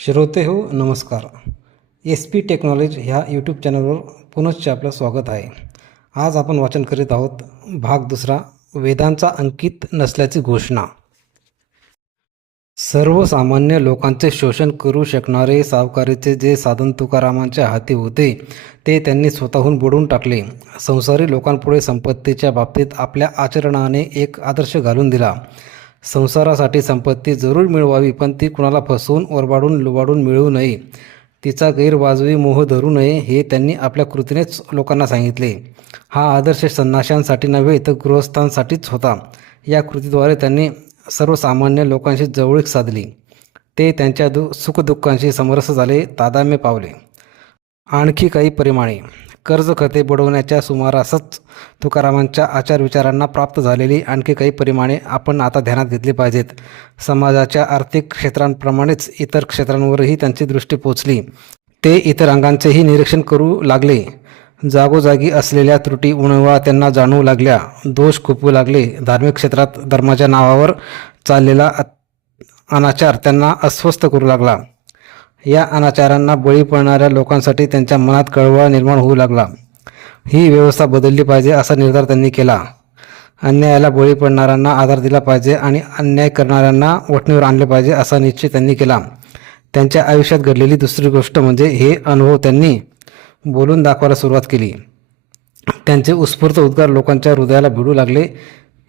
श्रोते हो नमस्कार. SP टेक्नॉलॉजी ह्या यूट्यूब चॅनलवर पुनश्च आपलं स्वागत आहे. आज आपण वाचन करीत आहोत भाग दुसरा, वेदांचा अंकित नसल्याची घोषणा. सर्वसामान्य लोकांचे शोषण करू शकणारे सावकारीचे जे साधन तुकारामांच्या हाती होते ते त्यांनी स्वतःहून बुडवून टाकले. संसारी लोकांपुढे संपत्तीच्या बाबतीत आपल्या आचरणाने एक आदर्श घालून दिला. संसारासाठी संपत्ती जरूर मिळवावी, पण ती कुणाला फसवून ओरबाडून लुबाडून मिळवू नये, तिचा गैरवाजवी मोह धरू नये हे त्यांनी आपल्या कृतीनेच लोकांना सांगितले. हा आदर्श संन्याशांसाठी नव्हे तर गृहस्थांसाठीच होता. या कृतीद्वारे त्यांनी सर्वसामान्य लोकांशी जवळीक साधली. ते त्यांच्या सुखदुःखांशी समरस झाले, तादात्म्य पावले. आणखी काही परिमाणे. कर्ज खाते बुडवण्याच्या सुमारासच तुकारामांच्या आचारविचारांना प्राप्त झालेली आणखी काही परिमाणे आपण आता ध्यानात घेतली पाहिजेत. समाजाच्या आर्थिक क्षेत्रांप्रमाणेच इतर क्षेत्रांवरही त्यांची दृष्टी पोचली. ते इतर अंगांचेही निरीक्षण करू लागले. जागोजागी असलेल्या त्रुटी उणिवा त्यांना जाणवू लागल्या. दोष खुपवू लागले. धार्मिक क्षेत्रात धर्माच्या नावावर चाललेला अनाचार त्यांना अस्वस्थ करू लागला. या अनाचारांना बळी पडणाऱ्या लोकांसाठी त्यांच्या मनात कळवळा निर्माण होऊ लागला. ही व्यवस्था बदलली पाहिजे असा निर्धार त्यांनी केला. अन्यायाला बळी पडणाऱ्यांना आधार दिला पाहिजे आणि अन्याय करणाऱ्यांना वठणीवर आणले पाहिजे असा निश्चय त्यांनी केला. त्यांच्या आयुष्यात घडलेली दुसरी गोष्ट म्हणजे हे अनुभव त्यांनी बोलून दाखवायला सुरुवात केली. त्यांचे उत्स्फूर्त उद्गार लोकांच्या हृदयाला भिडू लागले.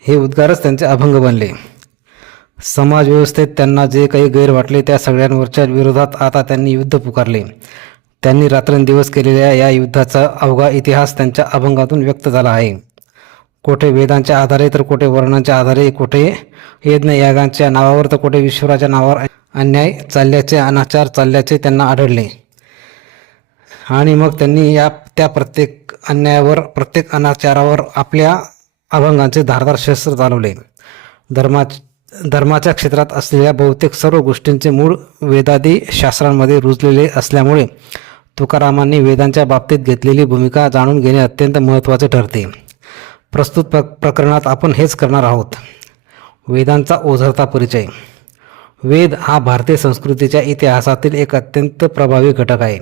हे उद्गारच त्यांचे अभंग बनले. समाजव्यवस्थेत त्यांना जे काही गैर वाटले त्या सगळ्यांवरच्या विरोधात आता त्यांनी युद्ध पुकारले. त्यांनी रात्रंदिवस केलेल्या या युद्धाचा अवघा इतिहास त्यांच्या अभंगातून व्यक्त झाला आहे. कोठे वेदांच्या आधारे तर कोठे वर्णांच्या आधारे, कोठे यज्ञयागांच्या नावावर तर कोठे ईश्वराच्या नावावर अन्याय चालल्याचे, अनाचार चालल्याचे त्यांना आढळले. आणि मग त्यांनी त्या प्रत्येक अन्यायावर, प्रत्येक अनाचारावर आपल्या अभंगांचे धारदार शस्त्र चालवले. धर्माच्या क्षेत्रात असलेल्या बहुतेक सर्व गोष्टींचे मूळ वेदादी शास्त्रांमध्ये रुजलेले असल्यामुळे तुकारामांनी वेदांच्या बाबतीत घेतलेली भूमिका जाणून घेणे अत्यंत महत्त्वाचे ठरते. प्रस्तुत प्रकरणात आपण हेच करणार आहोत. वेदांचा ओझरता परिचय. वेद हा भारतीय संस्कृतीच्या इतिहासातील एक अत्यंत प्रभावी घटक आहे.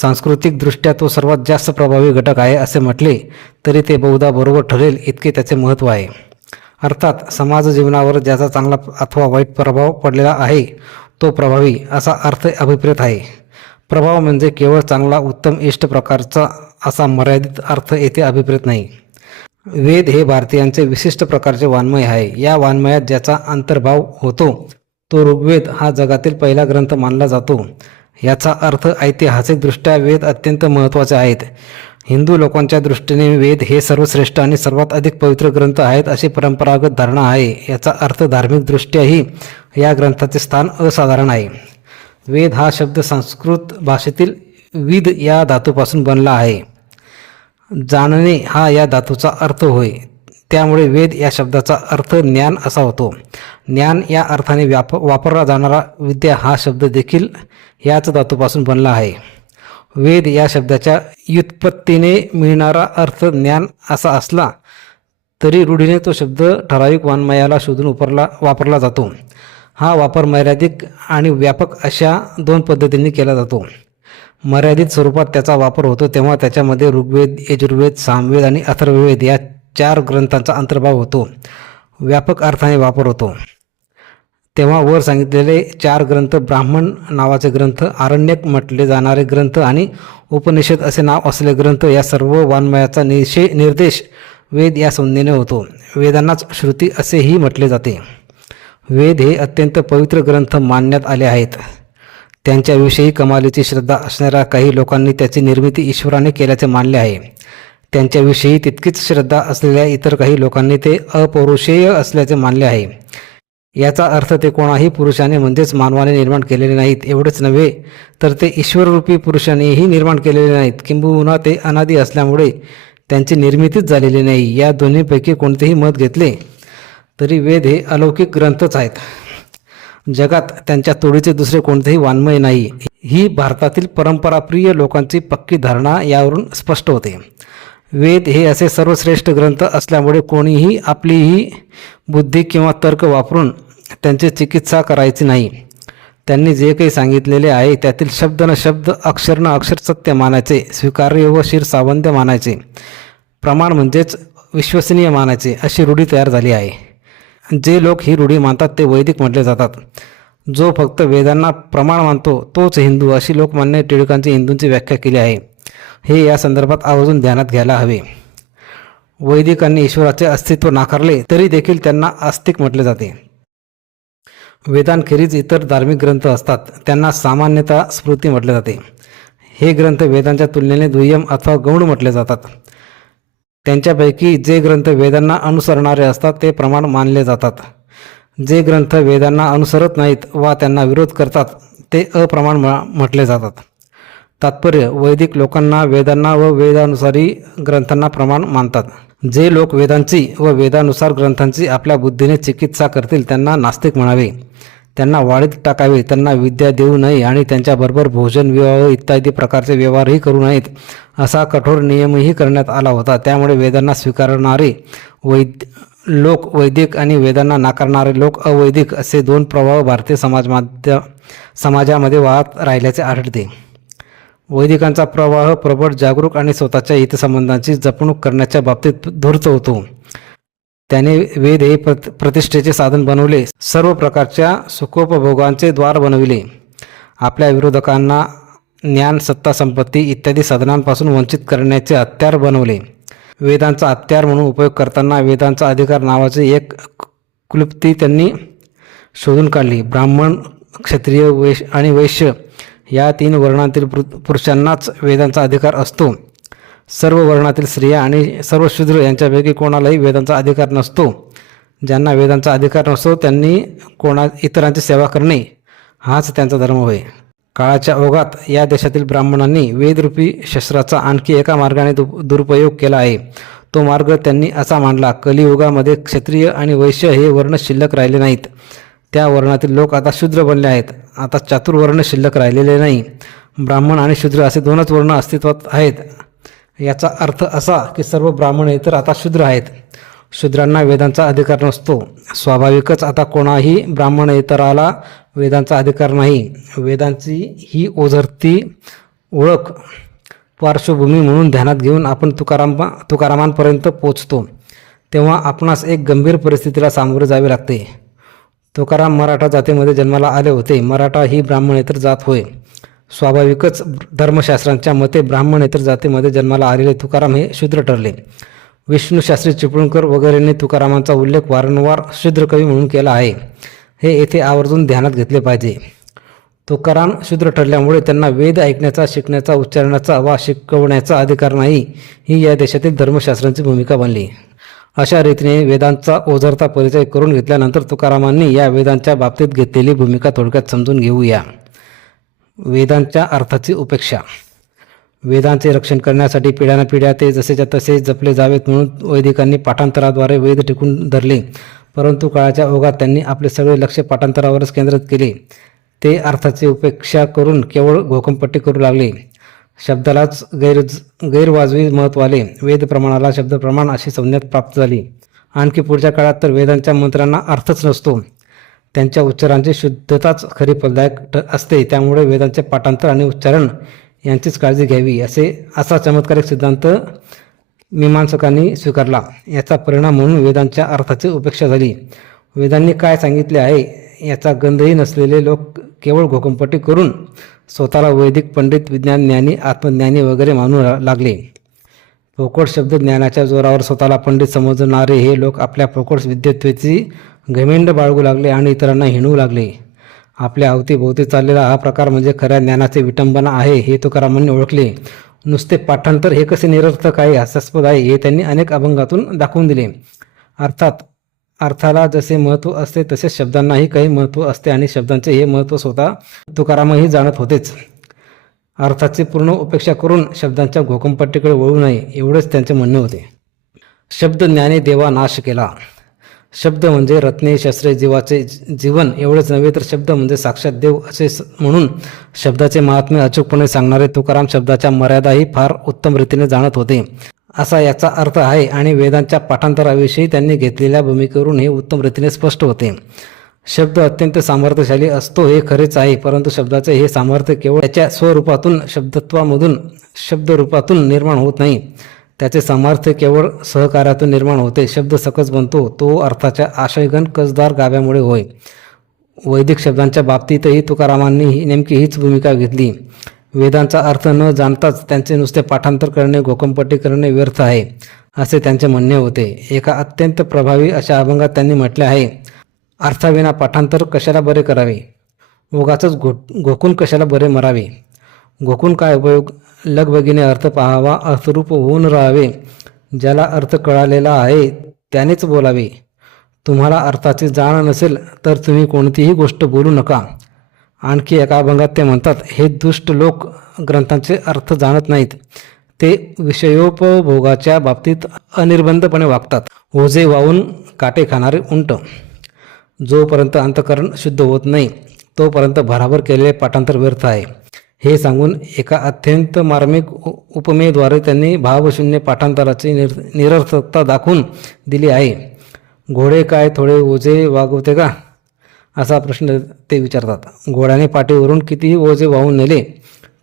सांस्कृतिकदृष्ट्या तो सर्वात जास्त प्रभावी घटक आहे असे म्हटले तरी ते बहुधा बरोबर ठरेल इतके त्याचे महत्त्व आहे. अर्थात समाज जीवनावर ज्याचा चांगला अथवा वाईट प्रभाव पडलेला आहे तो प्रभावी असा अर्थ अभिप्रेत आहे. प्रभाव म्हणजे केवळ चांगला, उत्तम, इष्ट प्रकारचा असा मर्यादित अर्थ येथे अभिप्रेत नाही. वेद हे भारतीयांचे विशिष्ट प्रकारचे वाङ्मय आहे. या वाङ्मयात ज्याचा अंतर्भाव होतो तो ऋग्वेद हा जगातील पहिला ग्रंथ मानला जातो. याचा अर्थ ऐतिहासिकदृष्ट्या वेद अत्यंत महत्त्वाचे आहेत. हिंदू लोकांच्या दृष्टीने वेद हे सर्वश्रेष्ठ आणि सर्वात अधिक पवित्र ग्रंथ आहेत अशी परंपरागत धारणा आहे. याचा अर्थ धार्मिकदृष्ट्याही या ग्रंथाचे स्थान असाधारण आहे. वेद हा शब्द संस्कृत भाषेतील विद या धातूपासून बनला आहे. जाणणे हा या धातूचा अर्थ होय. त्यामुळे वेद या शब्दाचा अर्थ ज्ञान असा होतो. ज्ञान या अर्थाने वापरला जाणारा विद्या हा शब्द देखील याच धातूपासून बनला आहे. वेद या शब्दाच्या व्युत्पत्तीने मिळणारा अर्थ ज्ञान असा असला तरी रूढीने तो शब्द ठराविक वाङ्मयाला शोधून वापरला जातो. हा वापर मर्यादित आणि व्यापक अशा दोन पद्धतींनी केला जातो. मर्यादित स्वरूपात त्याचा वापर होतो तेव्हा त्याच्यामध्ये ऋग्वेद, यजुर्वेद, सामवेद आणि अथर्ववेद या 4 ग्रंथांचा अंतर्भाव होतो. व्यापक अर्थाने वापर होतो तेव्हा वर सांगितलेले 4 ग्रंथ, ब्राह्मण नावाचे ग्रंथ, आरण्यक म्हटले जाणारे ग्रंथ आणि उपनिषद असे नाव असलेले ग्रंथ या सर्व वाङ्मयाचा निर्देश वेद या संज्ञेने होतो. वेदांनाच श्रुती असेही म्हटले जाते. वेद हे अत्यंत पवित्र ग्रंथ मानण्यात आले आहेत. त्यांच्याविषयी कमालीची श्रद्धा असणाऱ्या काही लोकांनी त्याची निर्मिती ईश्वराने केल्याचे मानले आहे. त्यांच्याविषयी तितकीच श्रद्धा असलेल्या इतर काही लोकांनी ते अपौरुषेय असल्याचे मानले आहे. याचा अर्थ ते कोणाही पुरुषाने म्हणजेच मानवाने निर्माण केलेले नाहीत. एवढेच नव्हे तर ते ईश्वररूपी पुरुषानेही निर्माण केलेले नाहीत. किंबहुना ते अनादी असल्यामुळे त्यांची निर्मितीच झालेली नाही. या दोन्हीपैकी कोणतेही मत घेतले तरी वेद हे अलौकिक ग्रंथच आहेत. जगात त्यांच्या तोडीचे दुसरे कोणतेही वाङ्मय नाही. ही भारतातील परंपराप्रिय लोकांची पक्की धारणा यावरून स्पष्ट होते. वेद हे असे सर्वश्रेष्ठ ग्रंथ असल्यामुळे कोणीही आपलीही बुद्धी किंवा तर्क वापरून त्यांची चिकित्सा करायची नाही. त्यांनी जे काही सांगितलेले आहे त्यातील शब्द न शब्द, अक्षर न अक्षर सत्य मानायचे, स्वीकार्य व शिरसावंत मानायचे, प्रमाण म्हणजेच विश्वसनीय मानायचे, अशी रूढी तयार झाली आहे. जे लोक ही रूढी मानतात ते वैदिक म्हटले जातात. जो फक्त वेदांना प्रमाण मानतो तोच हिंदू, अशी लोकमान्य टिळकांची हिंदूंची व्याख्या केली आहे. हे या संदर्भात आवर्जून ध्यानात घ्यायला हवे. वैदिकांनी ईश्वराचे अस्तित्व नाकारले तरी देखील त्यांना आस्तिक म्हटले जाते. वेदांखेरीज इतर धार्मिक ग्रंथ असतात, त्यांना सामान्यतः स्मृती म्हटले जाते. हे ग्रंथ वेदांच्या तुलनेने दुय्यम अथवा गौण म्हटले जातात. त्यांच्यापैकी जे ग्रंथ वेदांना अनुसरणारे असतात ते प्रमाण मानले जातात. जे ग्रंथ वेदांना अनुसरत नाहीत वा त्यांना विरोध करतात ते अप्रमाण म्हटले जातात. तात्पर्य, वैदिक लोकांना वेदांना व वेदानुसारी ग्रंथांना प्रमाण मानतात. जे लोक वेदांची व वेदानुसार ग्रंथांची आपल्या बुद्धीने चिकित्सा करतील त्यांना नास्तिक म्हणावे, त्यांना वाळीत टाकावे, त्यांना विद्या देऊ नये आणि त्यांच्याबरोबर भोजन, विवाह इत्यादी प्रकारचे व्यवहारही करू नयेत असा कठोर नियमही करण्यात आला होता. त्यामुळे वेदांना स्वीकारणारे लोक वैदिक आणि वेदांना नाकारणारे लोक अवैदिक असे दोन प्रभाव भारतीय समाजामध्ये वाहत राहिल्याचे आढळते. वैदिकांचा प्रवाह प्रबळ, जागरूक आणि स्वतःच्या हितसंबंधांची जपणूक करण्याच्या बाबतीत धूर्त होतो. त्याने वेद हे प्रतिष्ठेचे साधन बनवले, सर्व प्रकारच्या सुखोपभोगांचे द्वार बनविले, आपल्या विरोधकांना ज्ञान, सत्ता, संपत्ती इत्यादी साधनांपासून वंचित करण्याचे हत्यार बनवले. वेदांचा हत्यार म्हणून उपयोग करताना वेदांचा अधिकार नावाचे एक क्लृप्ती त्यांनी शोधून काढली. ब्राह्मण, क्षत्रिय आणि वैश्य या 3 वर्णांतील पुरुषांनाच वेदांचा अधिकार असतो. सर्व वर्णातील स्त्रिया आणि सर्व शूद्र यांच्यापैकी कोणालाही वेदांचा अधिकार नसतो. ज्यांना वेदांचा अधिकार नसतो त्यांनी इतरांची सेवा करणे हाच त्यांचा धर्म होय. काळाच्या ओघात या देशातील ब्राह्मणांनी वेदरूपी शस्त्राचा आणखी एका मार्गाने दुरुपयोग केला आहे. तो मार्ग त्यांनी असा मांडला: कलियुगामध्ये क्षत्रिय आणि वैश्य हे वर्ण शिल्लक राहिले नाहीत. त्या वर्णातील लोक आता शूद्र बनले आहेत. आता चातुर्वर्ण शिल्लक राहिलेले नाही. ब्राह्मण आणि शूद्र असे 2च वर्ण अस्तित्वात आहेत. याचा अर्थ असा की सर्व ब्राह्मणेतर आता शूद्र आहेत. शूद्रांना वेदांचा अधिकार नसतो. स्वाभाविकच आता कोणाही ब्राह्मणेतराला वेदांचा अधिकार नाही. वेदांची ही ओझरती ओळख पार्श्वभूमी म्हणून ध्यानात घेऊन आपण तुकारामांपर्यंत पोचतो तेव्हा आपणास एक गंभीर परिस्थितीला सामोरे जावे लागते. तुकाराम मराठा जातीमध्ये जन्माला आले होते. मराठा ही ब्राह्मणेतर जात होय. स्वाभाविकच धर्मशास्त्रांच्या मते ब्राह्मणेतर जातीमध्ये जन्माला आलेले तुकाराम हे शूद्र ठरले. विष्णूशास्त्री चिपळूणकर वगैरेंनी तुकारामांचा उल्लेख वारंवार शूद्रकवी म्हणून केला आहे. हे येथे आवर्जून ध्यानात घेतले पाहिजे. तुकाराम शूद्र ठरल्यामुळे त्यांना वेद ऐकण्याचा, शिकण्याचा, उच्चारण्याचा वा शिकवण्याचा अधिकार नाही, ही या देशातील धर्मशास्त्रांची भूमिका बनली. अशा रीतीने वेदांचा ओझरता परिचय करून घेतल्यानंतर तुकारामांनी या वेदांच्या बाबतीत घेतलेली भूमिका थोडक्यात समजून घेऊया. वेदांच्या अर्थाची उपेक्षा. वेदांचे रक्षण करण्यासाठी पिढ्यानपिढ्या ते जसेच्या तसे जपले जावेत म्हणून वैदिकांनी पाठांतराद्वारे वेद टिकून धरले. परंतु काळाच्या ओघात त्यांनी आपले सगळे लक्ष पाठांतरावरच केंद्रित केले. ते अर्थाची उपेक्षा करून केवळ घोकंपट्टी करू लागले. शब्दालाच गैरवाजवी महत्त्व आले. वेद प्रमाणाला शब्दप्रमाण अशी संज्ञा प्राप्त झाली. आणखी पुढच्या काळात तर वेदांच्या मंत्रांना अर्थच नसतो. त्यांच्या उच्चारांची शुद्धताच खरी फलदायक असते. त्यामुळे वेदांचे पाठांतर आणि उच्चारण यांचीच काळजी घ्यावी असा चमत्कारिक सिद्धांत मीमांसकांनी स्वीकारला. याचा परिणाम म्हणून वेदांच्या अर्थाची उपेक्षा झाली. वेदांनी काय सांगितले आहे याचा गंधही नसलेले लोक केवळ घोकंपट्टी करून स्वतःला वैदिक पंडित, विज्ञान ज्ञानी, आत्मज्ञानी वगैरे मानू लागले. पोकळ शब्द ज्ञानाच्या जोरावर स्वतःला पंडित समजणारे हे लोक आपल्या पोकळ विद्वत्तेची घमेंड बाळगू लागले आणि इतरांना हिणवू लागले. आपल्या अवतीभोवती चाललेला हा प्रकार म्हणजे खऱ्या ज्ञानाचे विटंबना आहे हे तुकारामांनी ओळखले. नुसते पाठांतर हे कसे निरर्थक आहे, हास्यास्पद आहे हे त्यांनी अनेक अभंगातून दाखवून दिले. अर्थाला जसे महत्त्व असते तसेच शब्दांनाही काही महत्त्व असते आणि शब्दांचे हे महत्त्व स्वतः तुकारामही जाणत होतेच. अर्थाची पूर्ण उपेक्षा करून शब्दांच्या घोकंपट्टीकडे वळू नये एवढेच त्यांचे म्हणणे होते. शब्द ज्ञाने देवा नाश केला. शब्द म्हणजे रत्ने, शस्त्रे, जीवाचे जीवन एवढेच नव्हे तर शब्द म्हणजे साक्षात देव असे म्हणून शब्दाचे महात्म्य अचूकपणे सांगणारे तुकाराम शब्दाच्या मर्यादाही फार उत्तम रीतीने जाणत होते असा याचा अर्थ आहे. आणि वेदांच्या पाठांतराविषयी त्यांनी घेतलेल्या भूमिकेवरून हे उत्तम रीतीने स्पष्ट होते. शब्द अत्यंत सामर्थ्यशाली असतो हे खरेच आहे, परंतु शब्दाचे हे सामर्थ्य केवळ त्याच्या स्वरूपातून शब्दत्वामधून शब्दरूपातून निर्माण होत नाही. त्याचे सामर्थ्य केवळ सहकार्यातून निर्माण होते. शब्द सकस बनतो तो अर्थाच्या आशयघन कसदार गाभ्यामुळे होय. वैदिक शब्दांच्या बाबतीतही तुकारामांनी नेमकी हीच भूमिका घेतली. वेदांचा अर्थ न जाणताच त्यांचे नुसते पाठांतर करणे, घोकंपट्टी करणे व्यर्थ आहे असे त्यांचे म्हणणे होते. एका अत्यंत प्रभावी अशा अभंगात त्यांनी म्हटले आहे, अर्थाविना पाठांतर कशाला बरे करावे, उगाचच घोकून कशाला बरे मरावे. घोकून काय उपयोग, लगबगीने अर्थ पाहावा, अर्थरूप होऊन राहावे. ज्याला अर्थ कळालेला आहे त्यानेच बोलावे. तुम्हाला अर्थाची जाण नसेल तर तुम्ही कोणतीही गोष्ट बोलू नका. आणखी एका अभंगात ते म्हणतात, हे दुष्ट लोक ग्रंथांचे अर्थ जाणत नाहीत. ते विषयोपभोगाच्या बाबतीत अनिर्बंधपणे वागतात. ओझे वाहून काटे खाणारे उंट. जोपर्यंत अंतःकरण शुद्ध होत नाही तोपर्यंत भराभर केलेले पाठांतर व्यर्थ आहे. हे सांगून एका अत्यंत मार्मिक उपमेद्वारे त्यांनी भावशून्य पाठांतराची निरर्थकता दाखवून दिली आहे. घोडे काय थोडे ओझे वागवते का, असा प्रश्न ते विचारतात. घोड्याने पाठीवरून कितीही ओझे वाहून नेले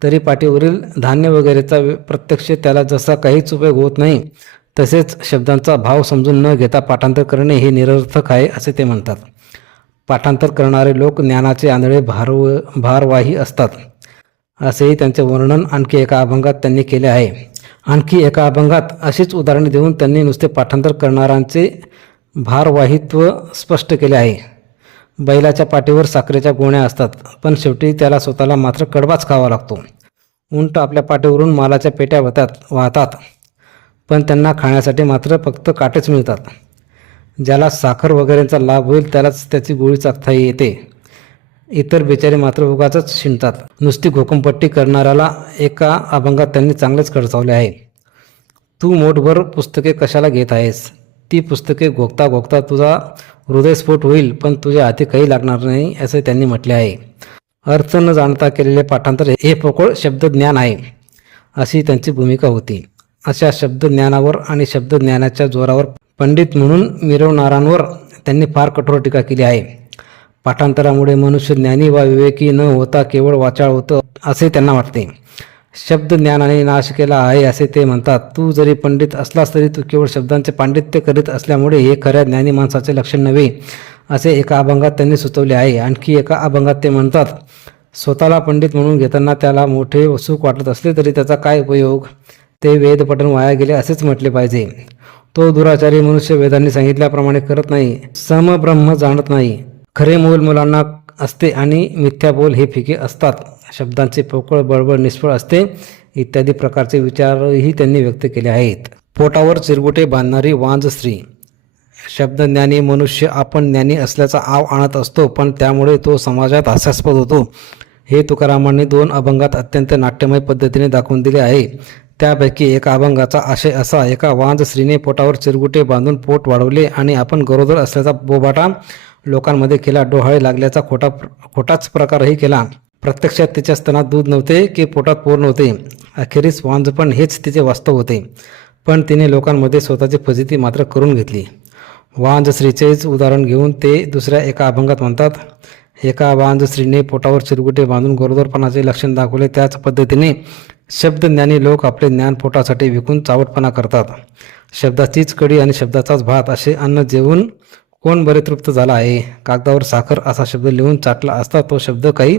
तरी पाठीवरील धान्य वगैरेचा प्रत्यक्ष त्याला जसा काहीच उपयोग होत नाही, तसेच शब्दांचा भाव समजून न घेता पाठांतर करणे हे निरर्थक आहे असे ते म्हणतात. पाठांतर करणारे लोक ज्ञानाचे आंधळे भारवाही असतात असेही त्यांचे वर्णन आणखी एका अभंगात त्यांनी केले आहे. आणखी एका अभंगात अशीच उदाहरणे देऊन त्यांनी नुसते पाठांतर करणाऱ्यांचे भारवाहित्व स्पष्ट केले आहे. बैलाच्या पाठीवर साखरेच्या गोण्या असतात, पण शेवटी त्याला स्वतःला मात्र कडबाच खावा लागतो. उंट आपल्या पाठीवरून मालाच्या पेट्या वाहतात, पण त्यांना खाण्यासाठी मात्र फक्त काटेच मिळतात. ज्याला साखर वगैरेंचा लाभ होईल त्यालाच त्याची गोळी चाखता येते. इतर बेचारे मात्र उगाचच शिंकतात. नुसती घोकंपट्टी करणाऱ्याला एका अभंगात त्यांनी चांगलेच खडसावले आहे. तू मोठभर पुस्तके कशाला घेत आहेस, ती पुस्तके घोकता घोकता तुझा हृदयस्फोट होईल, पण तुझ्या हाती काही लागणार नाही असे त्यांनी म्हटले आहे. अर्थ न जाणता केलेले पाठांतर हे पोकळ शब्दज्ञान आहे अशी त्यांची भूमिका होती. अशा शब्दज्ञानावर आणि शब्दज्ञानाच्या जोरावर पंडित म्हणून मिरवणाऱ्यांवर त्यांनी फार कठोर टीका केली आहे. पाठांतरामुळे मनुष्य ज्ञानी वा विवेकी न होता केवळ वाचाळ होतं असे त्यांना वाटते. शब्द ज्ञानाने नाश केला आहे असे ते म्हणतात. तू जरी पंडित असलास तरी तू केवळ शब्दांचे पांडित्य करीत असल्यामुळे हे खऱ्या ज्ञानी माणसाचे लक्षण नव्हे असे एका अभंगात त्यांनी सुचवले आहे. आणखी एका अभंगात ते म्हणतात, स्वतःला पंडित म्हणून घेताना त्याला मोठे सुख वाटत असले तरी त्याचा काय उपयोग, ते वेद पठण वाया गेले असेच म्हटले पाहिजे. तो दुराचारी मनुष्य वेदांनी सांगितल्याप्रमाणे करत नाही, समब्रह्म जाणत नाही, खरे मोल मुलांना असते आणि मिथ्याबोल हे फिके असतात, शब्दांचे पोकळ बळबळ निष्फळ असते इत्यादी प्रकारचे विचारही त्यांनी व्यक्त केले आहेत. पोटावर चिरगुटे बांधणारी वांज स्त्री. शब्दज्ञानी मनुष्य आपण ज्ञानी असल्याचा आव आणत असतो, पण त्यामुळे तो समाजात हास्यास्पद होतो. हे तुकारामांनी 2 अभंगात अत्यंत नाट्यमय पद्धतीने दाखवून दिले आहे. त्यापैकी एका अभंगाचा आशय असा, एका वांज स्त्रीने पोटावर चिरगुटे बांधून पोट वाढवले आणि आपण गरोदर असल्याचा बोबाटा लोकांमध्ये केला. डोहाळे लागल्याचा खोटाच प्रकारही केला. प्रत्यक्षात तिच्या स्तनात दूध नव्हते की पोटात पोर नव्हते. अखेरीस वांजपण हेच तिचे वास्तव होते, पण तिने लोकांमध्ये स्वतःची फजिती मात्र करून घेतली. वांज स्त्रीचेच उदाहरण घेऊन ते दुसऱ्या एका अभंगात म्हणतात, एका वांज स्त्रीने पोटावर चिरगुटे बांधून गरोदरपणाचे लक्षण दाखवले. त्याच पद्धतीने शब्दज्ञानी लोक आपले ज्ञान पोटासाठी विकून चावटपणा करतात. शब्दाचीच कडी आणि शब्दाचाच भात असे अन्न जेवून कोण बरे तृप्त झाला आहे. कागदावर साखर असा शब्द लिहून चाटला असता तो शब्द काही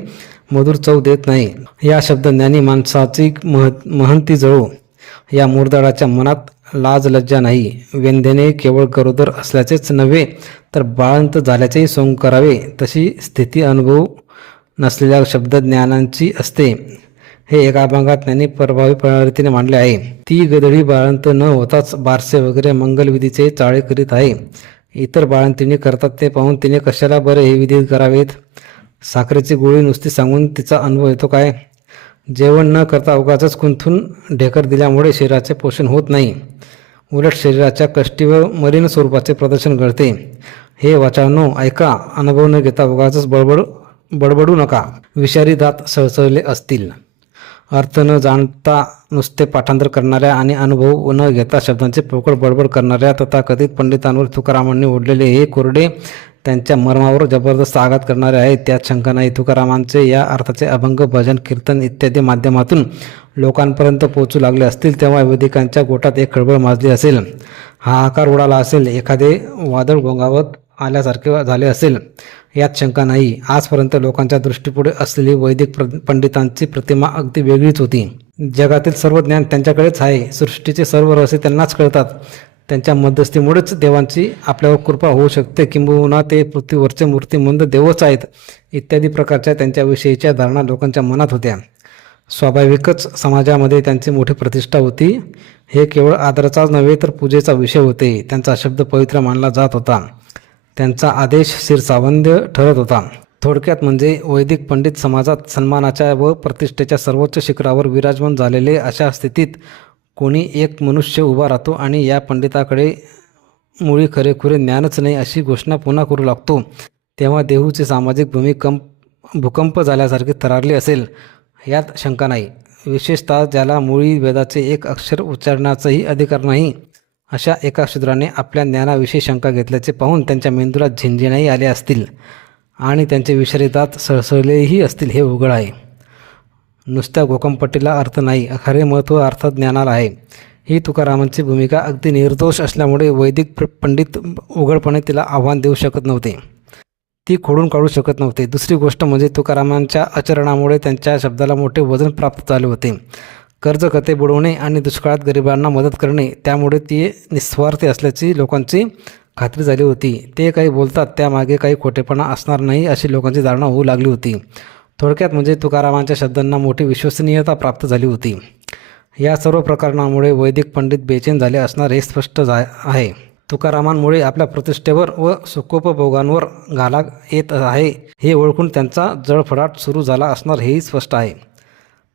मधुर चव देत नाही. या शब्दज्ञानी माणसाची महंती जळो. या मुरदाळाच्या मनात लाज लज्जा नाही. व्यंध्येने केवळ गरोदर असल्याचेच नव्हे तर बाळंत झाल्याचेही सोंग करावे, तशी स्थिती अनुभव नसलेल्या शब्दज्ञानांची असते. हे एका अभंगात त्यांनी प्रभावी रीतीने मांडले आहे. ती गदळी बाळंत न होताच बारसे वगैरे मंगलविधीचे चाळे करीत आहे. इतर बाळंतिणी करतात ते पाहून तिने कशाला बरे हे विधी करावेत. साखरेची गोळी नुसती सांगून तिचा अनुभव येतो काय. जेवण न करता उगाचच कुंथून ढेकर दिल्यामुळे शरीराचे पोषण होत नाही, उलट शरीराच्या कष्टी व मलिन स्वरूपाचे प्रदर्शन घडते. हे वाचानो ऐका, अनुभव न घेता उगाचच बडबडू नका. विषारी दात सळसळले असतील. अर्थ न जाणता नुसते पाठांतर करणाऱ्या आणि अनुभव न घेता शब्दांचे पोकळ बडबड करणाऱ्या तथाकथित पंडितांवर तुकारामांनी ओढलेले हे कोरडे त्यांच्या मर्मावर जबरदस्त आघात करणारे आहेत, त्यात शंका नाही. तुकारामांचे या अर्थाचे अभंग, भजन, कीर्तन इत्यादी माध्यमातून लोकांपर्यंत पोहोचू लागले असतील तेव्हा वैदिकांच्या गोटात एक खळबळ माजली असेल, हाहाकार उडाला असेल, एखादे वादळ घोंगावत आल्यासारखे झाले असेल, यात शंका नाही. आजपर्यंत लोकांच्या दृष्टीपुढे असलेली वैदिक पंडितांची प्रतिमा अगदी वेगळीच होती. जगातील सर्व ज्ञान त्यांच्याकडेच आहे, सृष्टीचे सर्व रहस्य त्यांनाच कळतात, त्यांच्या मध्यस्थीमुळेच देवांची आपल्यावर कृपा होऊ शकते, किंबहुना ते पृथ्वीवरचे मूर्तिमंत देवच आहेत, इत्यादी प्रकारच्या त्यांच्याविषयीच्या धारणा लोकांच्या मनात होत्या. स्वाभाविकच समाजामध्ये त्यांची मोठी प्रतिष्ठा होती. हे केवळ आदराचाच नव्हे तर पूजेचा विषय होते. त्यांचा शब्द पवित्र मानला जात होता, त्यांचा आदेश शिरसावंद्य ठरत होता. थोडक्यात म्हणजे वैदिक पंडित समाजात सन्मानाच्या व प्रतिष्ठेच्या सर्वोच्च शिखरावर विराजमान झालेले. अशा स्थितीत कोणी एक मनुष्य उभा राहतो आणि या पंडिताकडे मुळी खरेखुरे ज्ञानच नाही अशी घोषणा पुन्हा करू लागतो, तेव्हा देहूचे सामाजिक भूकंप झाल्यासारखे थरारले असेल, यात शंका नाही. विशेषतः ज्याला मुळी वेदाचे एक अक्षर उच्चारण्याचाही अधिकार नाही, अशा एका शूद्राने आपल्या ज्ञानाविषयी शंका घेतल्याचे पाहून त्यांच्या मेंदूला झिंझिणाही आले असतील आणि त्यांचे विषारी दात सळसळलेही असतील, हे उघड आहे. नुसत्या घोकंपट्टीला अर्थ नाही, खरे महत्त्व अर्थात ज्ञानाला आहे. ही तुकारामांची भूमिका अगदी निर्दोष असल्यामुळे वैदिक पंडित उघडपणे तिला आव्हान देऊ शकत नव्हते, ती खोडून काढू शकत नव्हते. दुसरी गोष्ट म्हणजे तुकारामांच्या आचरणामुळे त्यांच्या शब्दाला मोठे वजन प्राप्त झाले होते. कर्ज खते बुडवणे आणि दुष्काळात गरिबांना मदत करणे, त्यामुळे ती निस्वार्थी असल्याची लोकांची खात्री झाली होती. ते काही बोलतात त्यामागे काही खोटेपणा असणार नाही अशी लोकांची धारणा होऊ लागली होती. थोडक्यात म्हणजे तुकारामांच्या शब्दांना मोठी विश्वसनीयता प्राप्त झाली होती. या सर्व प्रकरणामुळे वैदिक पंडित बेचैन झाले असणार हे स्पष्ट आहे. तुकारामांमुळे आपल्या प्रतिष्ठेवर व सुखोपभोगांवर घाला येत आहे हे ओळखून त्यांचा जळफळाट सुरू झाला असणार हेही स्पष्ट आहे.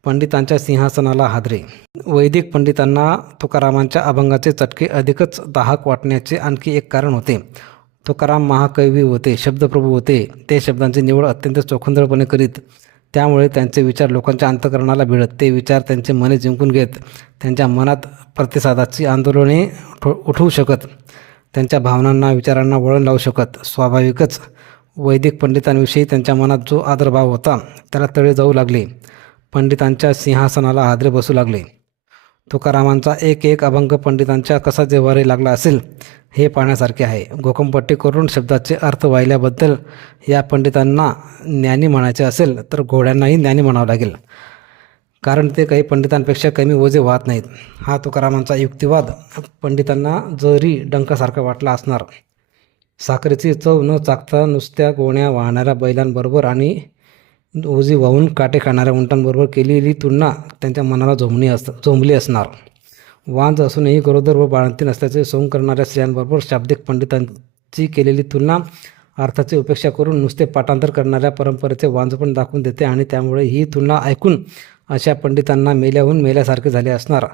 पंडितांच्या सिंहासनाला हादरे. वैदिक पंडितांना तुकारामांच्या अभंगाचे चटके अधिकच दाहक वाटण्याचे आणखी एक कारण होते. तुकाराम महाकवी होते, शब्दप्रभू होते. ते शब्दांची निवड अत्यंत चोखंदळपणे करीत, त्यामुळे त्यांचे विचार लोकांच्या अंतःकरणाला भिडत. ते विचार त्यांचे मने जिंकून घेत, त्यांच्या मनात प्रतिसादाची आंदोलने उठवू शकत, त्यांच्या भावनांना विचारांना वळण लावू शकत. स्वाभाविकच वैदिक पंडितांविषयी त्यांच्या मनात जो आदरभाव होता त्याला तडे जाऊ लागले. पंडितांच्या सिंहासनाला हादरे बसू लागले. तुकारामांचा एक एक अभंग पंडितांच्या कसा जेव्हारी लागला असेल हे पाहण्यासारखे आहे. घोकंपट्टी करून शब्दाचे अर्थ वाहिल्याबद्दल या पंडितांना ज्ञानी म्हणायचे असेल तर घोड्यांनाही ज्ञानी म्हणावं लागेल, कारण ते काही पंडितांपेक्षा कमी ओझे वाहत नाहीत. हा तुकारामांचा युक्तिवाद पंडितांना जरी डंकासारखा वाटला असणार. साखरेची चव न चाकता नुसत्या गोण्या वाहणाऱ्या बैलांबरोबर आणि ओझी वाहून काटे खाणाऱ्या उंटांबरोबर केलेली तुलना त्यांच्या मनाला झोंबली असणार. वांज असूनही गरोदर व बाळंतीण असल्याचे सोंग करणाऱ्या स्त्रियांबरोबर शाब्दिक पंडितांची केलेली तुलना अर्थाची उपेक्षा करून नुसते पाठांतर करणाऱ्या परंपरेचे वांजपण दाखवून देते आणि त्यामुळे ही तुलना ऐकून अशा पंडितांना मेल्याहून मेल्यासारखे झाले असणार.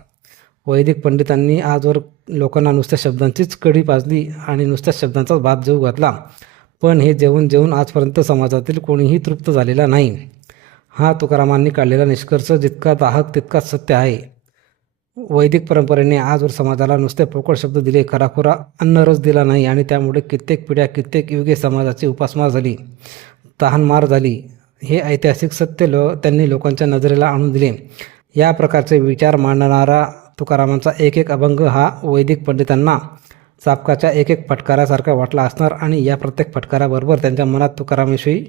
वैदिक पंडितांनी आजवर लोकांना नुसत्या शब्दांचीच कढी पाजली आणि नुसत्या शब्दांचाच भात जेवू घातला, पण हे जेवून आजपर्यंत समाजातील कोणीही तृप्त झालेला नाही. हा तुकारामांनी काढलेला निष्कर्ष जितका दाहक तितकाच सत्य आहे. वैदिक परंपरेने आजवर समाजाला नुसते पोकळ शब्द दिले, खराखुरा अन्नरस दिला नाही आणि त्यामुळे कित्येक पिढ्या कित्येक युगे समाजाची उपासमार झाली, तहानमार झाली. हे ऐतिहासिक सत्य त्यांनी लोकांच्या नजरेला आणून दिले. या प्रकारचे विचार मांडणारा तुकारामांचा एक एक अभंग हा वैदिक पंडितांना चाबकाच्या एक एक फटकारासारखा वाटला असणार आणि या प्रत्येक फटकाराबरोबर त्यांच्या मनात तुकारामाविषयी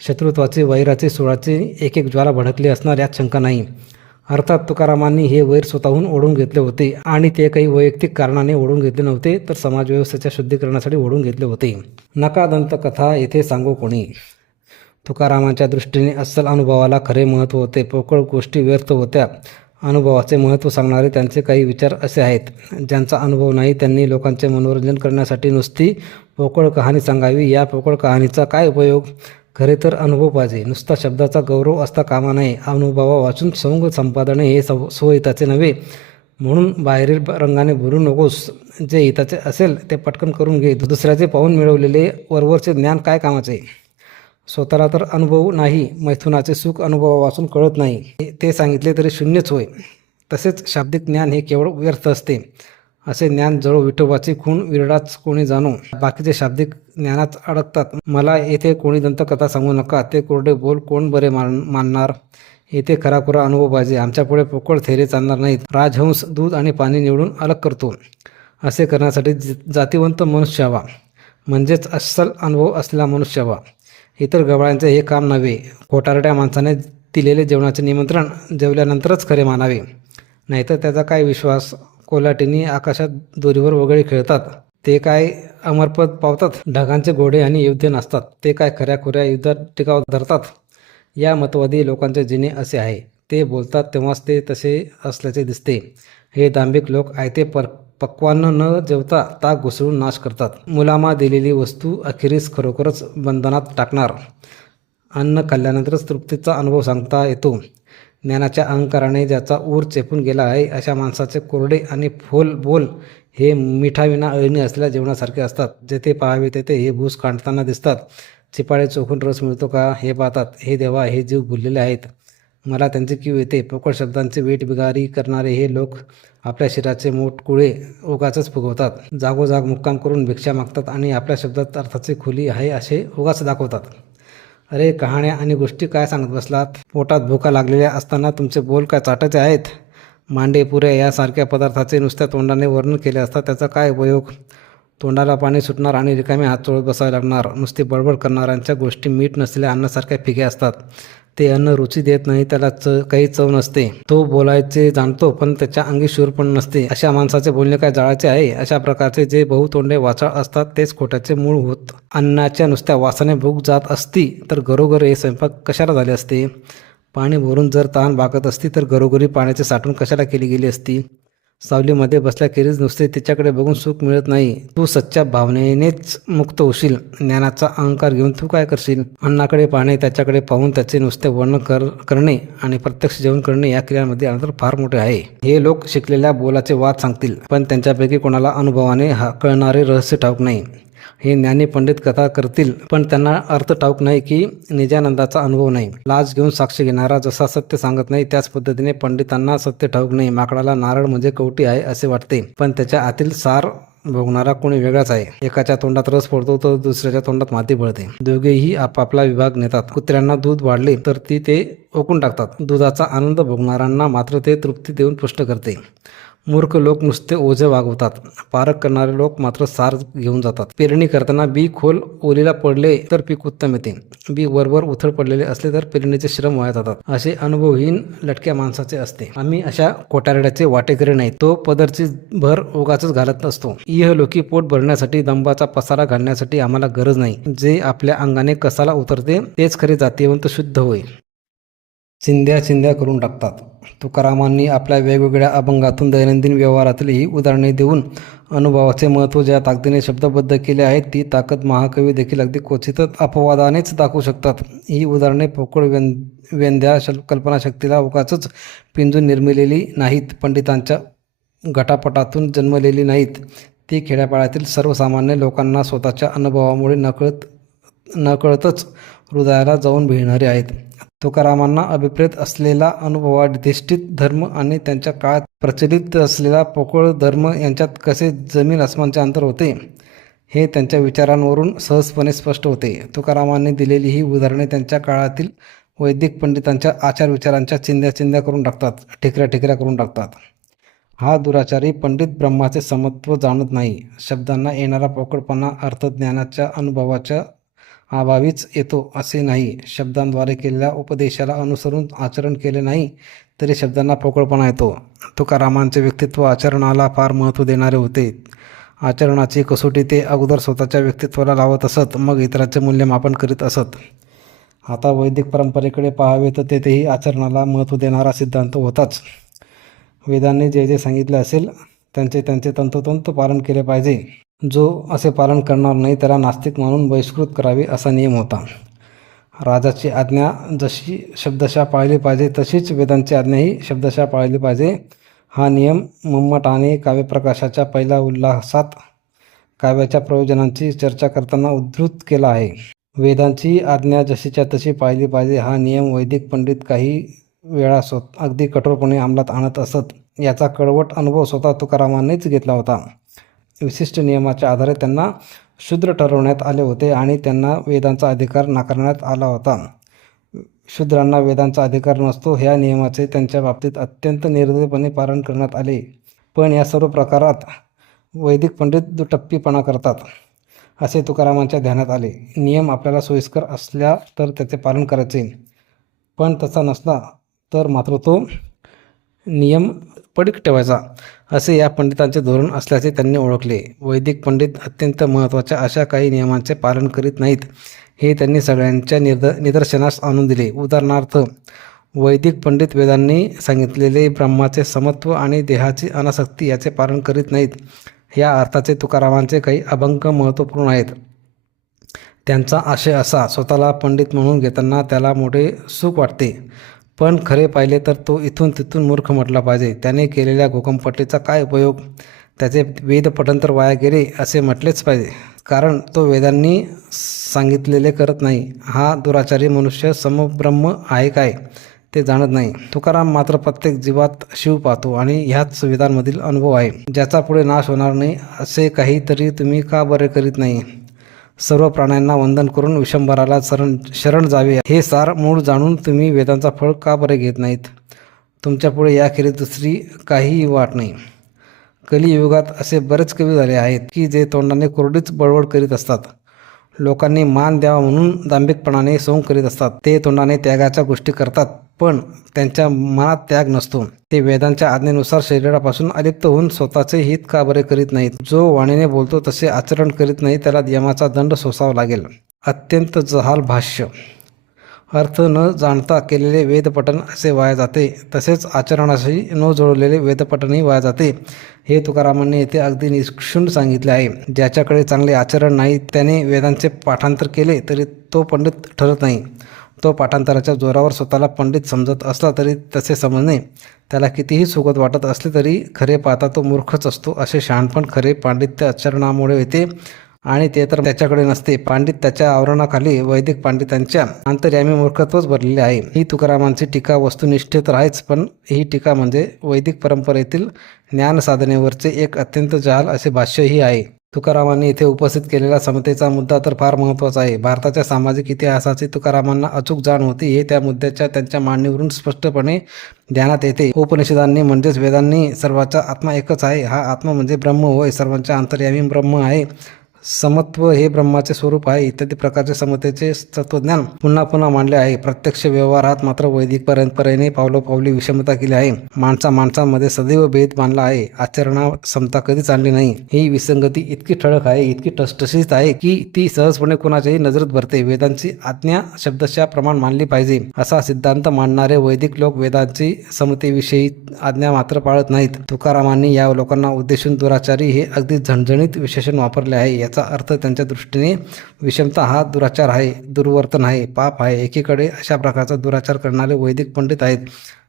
शत्रुत्वाची, वैराची, सुळाची एक एक ज्वाला भडकली असणार, यात शंका नाही. अर्थात तुकारामांनी हे वैर स्वतःहून ओढून घेतले होते आणि ते काही वैयक्तिक कारणाने ओढून घेतले नव्हते, तर समाजव्यवस्थेच्या शुद्धीकरणासाठी ओढून घेतले होते. नका दंतकथा येथे सांगू कोणी. तुकारामांच्या दृष्टीने अस्सल अनुभवाला खरे महत्त्व होते. पोकळ गोष्टी व्यर्थ होत्या. अनुभवाचे महत्त्व सांगणारे त्यांचे काही विचार असे आहेत. ज्यांचा अनुभव नाही त्यांनी लोकांचे मनोरंजन करण्यासाठी नुसती पोकळ कहाणी सांगावी. या पोकळ कहाणीचा काय उपयोग? खरे तर अनुभव पाहिजे. नुसता शब्दाचा गौरव असता कामा नये. अनुभवा वाचून संग संपादने हे स्वहिताचे नव्हे, म्हणून बाहेरील रंगाने भरू नकोस. जे हिताचे असेल ते पटकन करून घे. दुसऱ्याचे पाहून मिळवलेले वरवरचे ज्ञान काय कामाचे? स्वतःला तर अनुभव नाही, मैथुनाचे सुख अनुभवापासून कळत नाही. ते सांगितले तरी शून्यच होय. तसेच शाब्दिक ज्ञान हे केवळ व्यर्थ असते. असे ज्ञान जळो विठोबाची खूण विरडाच कोणी जाणो. बाकीचे शाब्दिक ज्ञानात अडकतात. मला येथे कोणी दंतकथा सांगू नका. ते कोरडे बोल कोण बरे मानणार. येथे खराखुरा अनुभव पाहिजे. आमच्यापुढे पोकळ थेरे चालणार नाहीत. राजहंस दूध आणि पाणी निवडून अलग करतो. असे करण्यासाठी जातिवंत मनुष्य हवा, म्हणजेच अस्सल अनुभव असलेला मनुष्य हवा. इतर गबाळांचे हे काम नव्हे. खोटारड्या माणसाने दिलेले जेवणाचे निमंत्रण जेवल्यानंतरच खरे मानावे, नाहीतर त्याचा काय विश्वास. कोल्हाटींनी आकाशात दोरीवर वगळी खेळतात, ते काय अमरपद पावतात. ढगांचे घोडे आणि योद्धे नसतात, ते काय खऱ्याखुऱ्या युद्धात टिकाव धरतात. या मतवादी लोकांचे जिणे असे आहे. ते बोलतात तेव्हाच ते तसे असल्याचे दिसते. हे दांभिक लोक आयते पक्वान्न न जेवता ताक घुसळून नाश करतात. मुलामा दिलेली वस्तू अखेरीस खरोखरच बंधनात टाकणार. अन्न खाल्ल्यानंतरच तृप्तीचा अनुभव सांगता येतो. ज्ञानाच्या अहंकाराने ज्याचा ऊर चेपून गेला आहे, अशा माणसाचे कोरडे आणि फोल बोल हे मिठाविना अळणी असलेल्या जेवणासारखे असतात. जेथे पाहावे तेथे हे भूस काढताना दिसतात. चिपाळे चोखून रस मिळतो का हे पाहतात. हे देवा, हे जीव भुललेले आहेत. मला त्यांची कीव येते. पोकळ शब्दांची वेठ बिगारी करणारे हे लोक आपल्या शरीराचे मोठकुळे उगाचच फुगवतात. जागोजाग मुक्काम करून भिक्षा मागतात आणि आपल्या शब्दात अर्थाची खोली आहे असे उगाच दाखवतात. अरे, कहाण्या आणि गोष्टी काय सांगत बसलात. पोटात भुका लागलेल्या असताना तुमचे बोल काय चाटायचे आहेत. मांडे पुऱ्या यासारख्या पदार्थाचे नुसत्या तोंडाने वर्णन केले असता त्याचा काय उपयोग. तोंडाला पाणी सुटणार आणि रिकामे हात चोळत बसावे लागणार. नुसती बडबड करणाऱ्यांच्या गोष्टी मीठ नसलेल्या अन्नासारख्या फिक्या असतात. ते अन्न रुची देत नाही, त्याला काही चव नसते. तो बोलायचे जाणतो पण त्याच्या अंगी शूर पण नसते. अशा माणसाचे बोलणे काय जाळाचे आहे. अशा प्रकारचे जे बहुतोंडे वाचाळ असतात तेच खोट्याचे मूळ होत. अन्नाच्या नुसत्या वासाने भूक जात असती तर घरोघरी स्वयंपाक कशाला झाले असते. पाणी भरून जर तहान भागत असती तर घरोघरी पाण्याची साठवण कशाला केली गेली असती. सावलीमध्ये बसल्याखेरीज नुसते तिच्याकडे बघून सुख मिळत नाही. तू सच्च्या भावनेनेच मुक्त होशील. ज्ञानाचा अहंकार घेऊन तू काय करशील. अन्नाकडे पाहणे, त्याच्याकडे पाहून त्याचे नुसते वर्णन करणे आणि प्रत्यक्ष जेवण करणे या क्रियांमध्ये अंतर फार मोठे आहे. हे लोक शिकलेल्या बोलाचे वाद सांगतील, पण त्यांच्यापैकी कोणाला अनुभवाने कळणारे रहस्य ठाऊक नाही. हे ज्ञानी पंडित कथा करतील, पण त्यांना अर्थ ठाऊक नाही की निजानंदाचा अनुभव नाही. लाज घेऊन साक्ष घेणारा जसा सत्य सांगत नाही, त्याच पद्धतीने पंडितांना सत्य ठाऊक नाही. माकडाला नारळ म्हणजे कवटी आहे असे वाटते, पण त्याच्या आतील सार भोगणारा कोणी वेगळाच आहे. एकाच्या तोंडात रस पडतो तर दुसऱ्याच्या तोंडात माती पडते. दोघेही आपापला विभाग नेतात. कुत्र्यांना दूध वाढले तर ते ओकून टाकतात. दुधाचा आनंद भोगणाऱ्यांना मात्र ते तृप्ती देऊन पुष्ट करते. मूर्ख लोक नुसते ओझे वागवतात. पारख करणारे लोक मात्र सार घेऊन जातात. पेरणी करताना बी खोल ओलीला पडले तर पीक उत्तम येते. बी वरवर उथळ पडलेले असले तर पेरणीचे श्रम वाया जातात. असे अनुभवहीन लटक्या माणसाचे असते. आम्ही अशा कोटारड्याचे वाटेकरी नाही. तो पदरची भर उगाचच घालत असतो. इहलोकी पोट भरण्यासाठी दंबाचा पसारा घालण्यासाठी आम्हाला गरज नाही. जे आपल्या अंगाने कसाला उतरते तेच खरे जातीवंत शुद्ध होय. चिंध्या करून टाकतात. तुकारामांनी आपल्या वेगवेगळ्या अभंगातून दैनंदिन व्यवहारातील ही उदाहरणे देऊन अनुभवाचे महत्त्व ज्या ताकदीने शब्दबद्ध केले आहे, ती ताकद महाकवी देखील अगदी क्वचितच अपवादानेच दाखवू शकतात. ही उदाहरणे पोकळ वेंद्या कल्पनाशक्तीला उगाचच पिंजून निर्मिलेली नाहीत. पंडितांच्या घटापटातून जन्मलेली नाहीत. ती खेड्यापाड्यातील सर्वसामान्य लोकांना स्वतःच्या अनुभवामुळे नकळतच हृदयाला जाऊन भिडणारे आहेत. तुकारामांना अभिप्रेत असलेला अनुभवाधिष्ठित धर्म आणि त्यांच्या काळात प्रचलित असलेला पोकळ धर्म यांच्यात कसे जमीन आसमानचे अंतर होते, हे त्यांच्या विचारांवरून सहजपणे स्पष्ट होते. तुकारामांनी दिलेली ही उदाहरणे त्यांच्या काळातील वैदिक पंडितांच्या आचारविचारांच्या चिंध्या करून टाकतात, ठिकऱ्या करून टाकतात. हा दुराचारी पंडित ब्रह्माचे समत्व जाणत नाही. शब्दांना येणारा पोकळपणा अर्थज्ञानाच्या अनुभवाच्या अभावीच येतो असे नाही. शब्दांद्वारे केलेल्या उपदेशाला अनुसरून आचरण केले नाही तरी शब्दांना पोकळपणा येतो. तुकारामांचे व्यक्तित्व आचरणाला फार महत्त्व देणारे होते. आचरणाची कसोटी ते अगोदर स्वतःच्या व्यक्तित्वाला लावत असत, मग इतरांचे मूल्यमापन करीत असत. आता वैदिक परंपरेकडे पाहावे तर तेथेही आचरणाला महत्त्व देणारा सिद्धांत होताच. वेदांनी जे जे सांगितले असेल त्यांचे तंतोतंत पालन केले पाहिजे. जो असे पालन करणार नाही त्याला नास्तिक मानून बहिष्कृत करावे असा नियम होता. राजाची आज्ञा जशी शब्दशः पाळली पाहिजे तशीच वेदांची आज्ञाही शब्दशः पाळली पाहिजे. हा नियम मम्मटाने काव्यप्रकाशाच्या पहिल्या उल्हासात काव्याच्या प्रयोजनांची चर्चा करताना उद्धृत केला आहे. वेदांची आज्ञा जशीच्या तशी पाळली पाहिजे हा नियम वैदिक पंडित काही वेळा अगदी कठोरपणे अंमलात आणत असत. याचा कडवट अनुभव स्वतः तुकारामांनीच घेतला होता. विशिष्ट नियमाच्या आधारे त्यांना शूद्र ठरवण्यात आले होते आणि त्यांना वेदांचा अधिकार नाकारण्यात आला होता. शूद्रांना वेदांचा अधिकार नसतो ह्या नियमाचे त्यांच्या बाबतीत अत्यंत निर्दयपणे पालन करण्यात आले. पण या सर्व प्रकारात वैदिक पंडित दुटप्पीपणा करतात असे तुकारामांच्या ध्यानात आले. नियम आपल्याला सोयीस्कर असल्या तर त्याचे पालन करायचे, पण तसा नसला तर मात्र तो नियम पडीक ठेवायचा असे या पंडितांचे धोरण असल्याचे त्यांनी ओळखले. वैदिक पंडित अत्यंत महत्त्वाच्या अशा काही नियमांचे पालन करीत नाहीत हे त्यांनी सगळ्यांच्या निदर्शनास आणून दिले. उदाहरणार्थ, वैदिक पंडित वेदांनी सांगितलेले ब्रह्माचे समत्व आणि देहाची अनासक्ती याचे पालन करीत नाहीत. या अर्थाचे तुकारामांचे काही अभंग महत्त्वपूर्ण आहेत. त्यांचा आशय असा: स्वतःला पंडित म्हणून घेताना त्याला मोठे सुख वाटते, पण खरे पाहिले तर तो इथून तिथून मूर्ख म्हटला पाहिजे. त्याने केलेल्या घोकंपट्टीचा काय उपयोग? त्याचे वेद पठण तर वाया गेले असे म्हटलेच पाहिजे, कारण तो वेदांनी सांगितलेले करत नाही. हा दुराचारी मनुष्य समब्रह्म आहे काय ते जाणत नाही. तुकाराम मात्र प्रत्येक जीवात शिव पाहतो आणि ह्याच वेदांमधील अनुभव आहे. ज्याचा पुढे नाश होणार नाही असे काहीतरी तुम्ही का बरे करीत नाही? सर्व प्राण्यांना वंदन करून विश्वंभराला शरण जावे हे सार मूळ जाणून तुम्ही वेदांचा फळ का बरे घेत नाहीत? तुमच्यापुढे याखेरीज दुसरी काहीही वाट नाही. कलियुगात असे बरेच कवी झाले आहेत की जे तोंडाने कोरडीच बडबड करीत असतात. लोकांनी मान द्यावा म्हणून दांभिकपणाने सोंग करीत असतात. ते तोंडाने त्यागाच्या गोष्टी करतात, पण त्यांच्या मनात त्याग नसतो. ते वेदांच्या आज्ञेनुसार शरीरापासून अलिप्त होऊन स्वतःचे हित का बरे करीत नाहीत? जो वाणीने बोलतो तसे आचरण करीत नाही त्याला यमाचा दंड सोसावा लागेल. अत्यंत जहाल भाष्य. अर्थ न जाणता केलेले वेदपठण असे वाया जाते, तसेच आचरणाशी न जोडलेले वेदपठणही वाया जाते हे तुकारामांनी येथे अगदी निक्षुण सांगितले आहे. ज्याच्याकडे चांगले आचरण नाही त्याने वेदांचे पाठांतर केले तरी तो पंडित ठरत नाही. तो पाठांतराच्या जोरावर स्वतःला पंडित समजत असला तरी तसे समजणे त्याला कितीही सुखद वाटत असले तरी खरे पाहता तो मूर्खच असतो. असे शहाणपण खरे पांडित्य आचरणामुळे येते आणि ते तर त्याच्याकडे नसते. पांडित त्याच्या आवरणाखाली वैदिक पांडितांच्या अंतर्यामी मूर्खत्वच भरलेले आहे. ही तुकारामांची टीका वस्तुनिष्ठ तर आहेच, पण ही टीका म्हणजे वैदिक परंपरेतील ज्ञानसाधनेवरचे एक अत्यंत जहाल असे भाष्यही आहे. तुकारामांनी इथे उपस्थित केलेला समतेचा मुद्दा तर फार महत्त्वाचा आहे. भारताच्या सामाजिक इतिहासाची तुकारामांना अचूक जाण होती हे त्या मुद्द्याच्या त्यांच्या मांडणीवरून स्पष्टपणे ध्यानात येते. उपनिषदांनी म्हणजेच वेदांनी सर्वांचा आत्मा एकच आहे, हा आत्मा म्हणजे ब्रह्म होय, सर्वांच्या अंतर्यामी ब्रह्म आहे, समत्व हे ब्रह्माचे स्वरूप आहे इत्यादी प्रकारचे समतेचे तत्वज्ञान पुन्हा पुन्हा मांडले आहे. प्रत्यक्ष व्यवहारात मात्र वैदिक परंपरेने पावलोपावली विषमता केली आहे. माणसांमध्ये सदैव भेद मानला आहे, आचरणात समता कधीच आणली नाही. ही विसंगती इतकी ठळक आहे, इतकी ठसठशीत आहे की ती सहजपणे कोणाच्याही नजरेत भरते. वेदांची आज्ञा शब्दशः प्रमाण मानली पाहिजे असा सिद्धांत मांडणारे वैदिक लोक वेदांची समतेविषयी आज्ञा मात्र पाळत नाहीत. तुकारामांनी या लोकांना उद्देशून दुराचारी हे अगदी झणझणीत विशेषण वापरले आहे. याचा अर्थ त्यांच्या दृष्टीने विषमता हा दुराचार आहे, दुर्वर्तन आहे, पाप आहे. एकीकडे अशा प्रकारचा दुराचार करणारे वैदिक पंडित आहेत,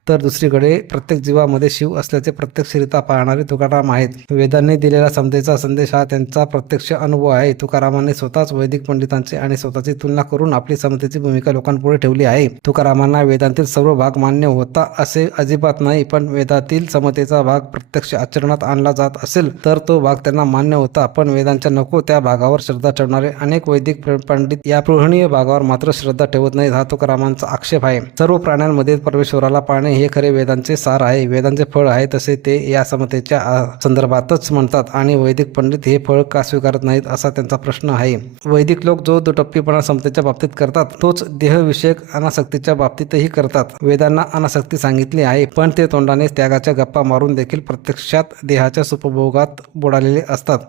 तर दुसरीकडे प्रत्येक जीवामध्ये शिव असल्याचे प्रत्यक्षरित्या पाहणारे तुकाराम आहेत. वेदांनी दिलेला समतेचा संदेश हा त्यांचा प्रत्यक्ष अनुभव आहे. तुकारामांनी स्वतःच वैदिक पंडितांची आणि स्वतःची तुलना करून आपली समतेची भूमिका लोकांपुढे ठेवली आहे. तुकारामांना वेदांतील सर्व भाग मान्य होता असे अजिबात नाही, पण वेदातील समतेचा भाग प्रत्यक्ष आचरणात आणला जात असेल तर तो भाग त्यांना मान्य होता. पण वेदांच्या नको त्या भागावर श्रद्धा ठेवणारे अनेक वैदिक पंडित या पृहणीय भागावर मात्र श्रद्धा ठेवत नाहीत, हा तुकारामांचा आक्षेप आहे. सर्व प्राण्यांमध्ये परमेश्वराला पाहणे हे खरे वेदांचे सार आहे, वेदांचे फळ आहे तसे ते या समतेच्या संदर्भातच म्हणतात आणि वैदिक पंडित हे फळ का स्वीकारत नाहीत असा त्यांचा प्रश्न आहे. वैदिक लोक जो दुटप्पीपणा समतेच्या बाबतीत करतात तोच देहविषयक अनासक्तीच्या बाबतीतही करतात. वेदांना अनासक्ती सांगितली आहे, पण ते तोंडाने त्यागाच्या गप्पा मारून देखील प्रत्यक्षात देहाच्या सुपभोगात बुडालेले असतात.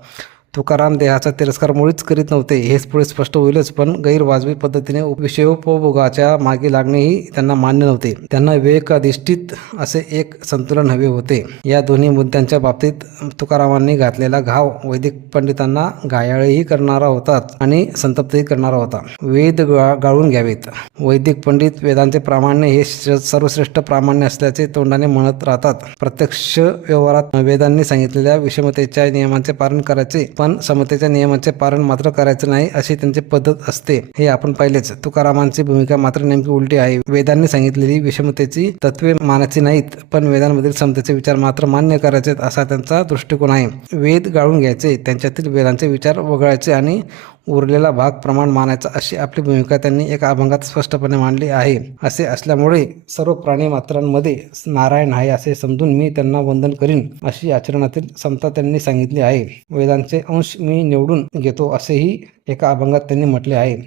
तुकाराम देहाचा तिरस्कार मुळीच करीत नव्हते हेच पुढे स्पष्ट होईलच, पण गैरवाजवी पद्धतीने विषयोपभोगाच्या मागे लागणेही त्यांना मान्य नव्हते. त्यांना विवेकाधिष्ठित असे एक संतुलन हवे होते. या दोन्ही मुद्द्यांच्या बाबतीत तुकारामांनी घातलेला घाव वैदिक पंडितांना घायाळही करणारा होता आणि संतप्तही करणारा होता. वेद गाळून घ्यावेत. वैदिक पंडित वेदांचे प्रामाण्य हे सर्वश्रेष्ठ प्रामाण्य असल्याचे तोंडाने म्हणत राहतात. प्रत्यक्ष व्यवहारात वेदांनी सांगितलेल्या विषमतेच्या नियमांचे पालन करायचे, पण समतेच्या नियमाचे पालन मात्र करायचं नाही अशी त्यांची पद्धत असते हे आपण पाहिलेच. तुकारामांची भूमिका मात्र नेमकी उलटी आहे. वेदांनी सांगितलेली विषमतेची तत्वे मानायची नाहीत, पण वेदांमधील समतेचे विचार मात्र मान्य करायचे असा त्यांचा दृष्टिकोन आहे. वेद गाळून घ्यायचे, त्यांच्यातील वेदांचे विचार वगळायचे आणि उरलेला भाग प्रमाण मानायचा अशी आपली भूमिका त्यांनी एका अभंगात स्पष्टपणे मांडली आहे. असे असल्यामुळे सर्व प्राणी मात्रांमध्ये नारायण आहे असे समजून मी त्यांना वंदन करीन अशी आचरणातील समता त्यांनी सांगितली आहे. वेदांचे अंश मी निवडून घेतो असेही एका अभंगात त्यांनी म्हटले आहे.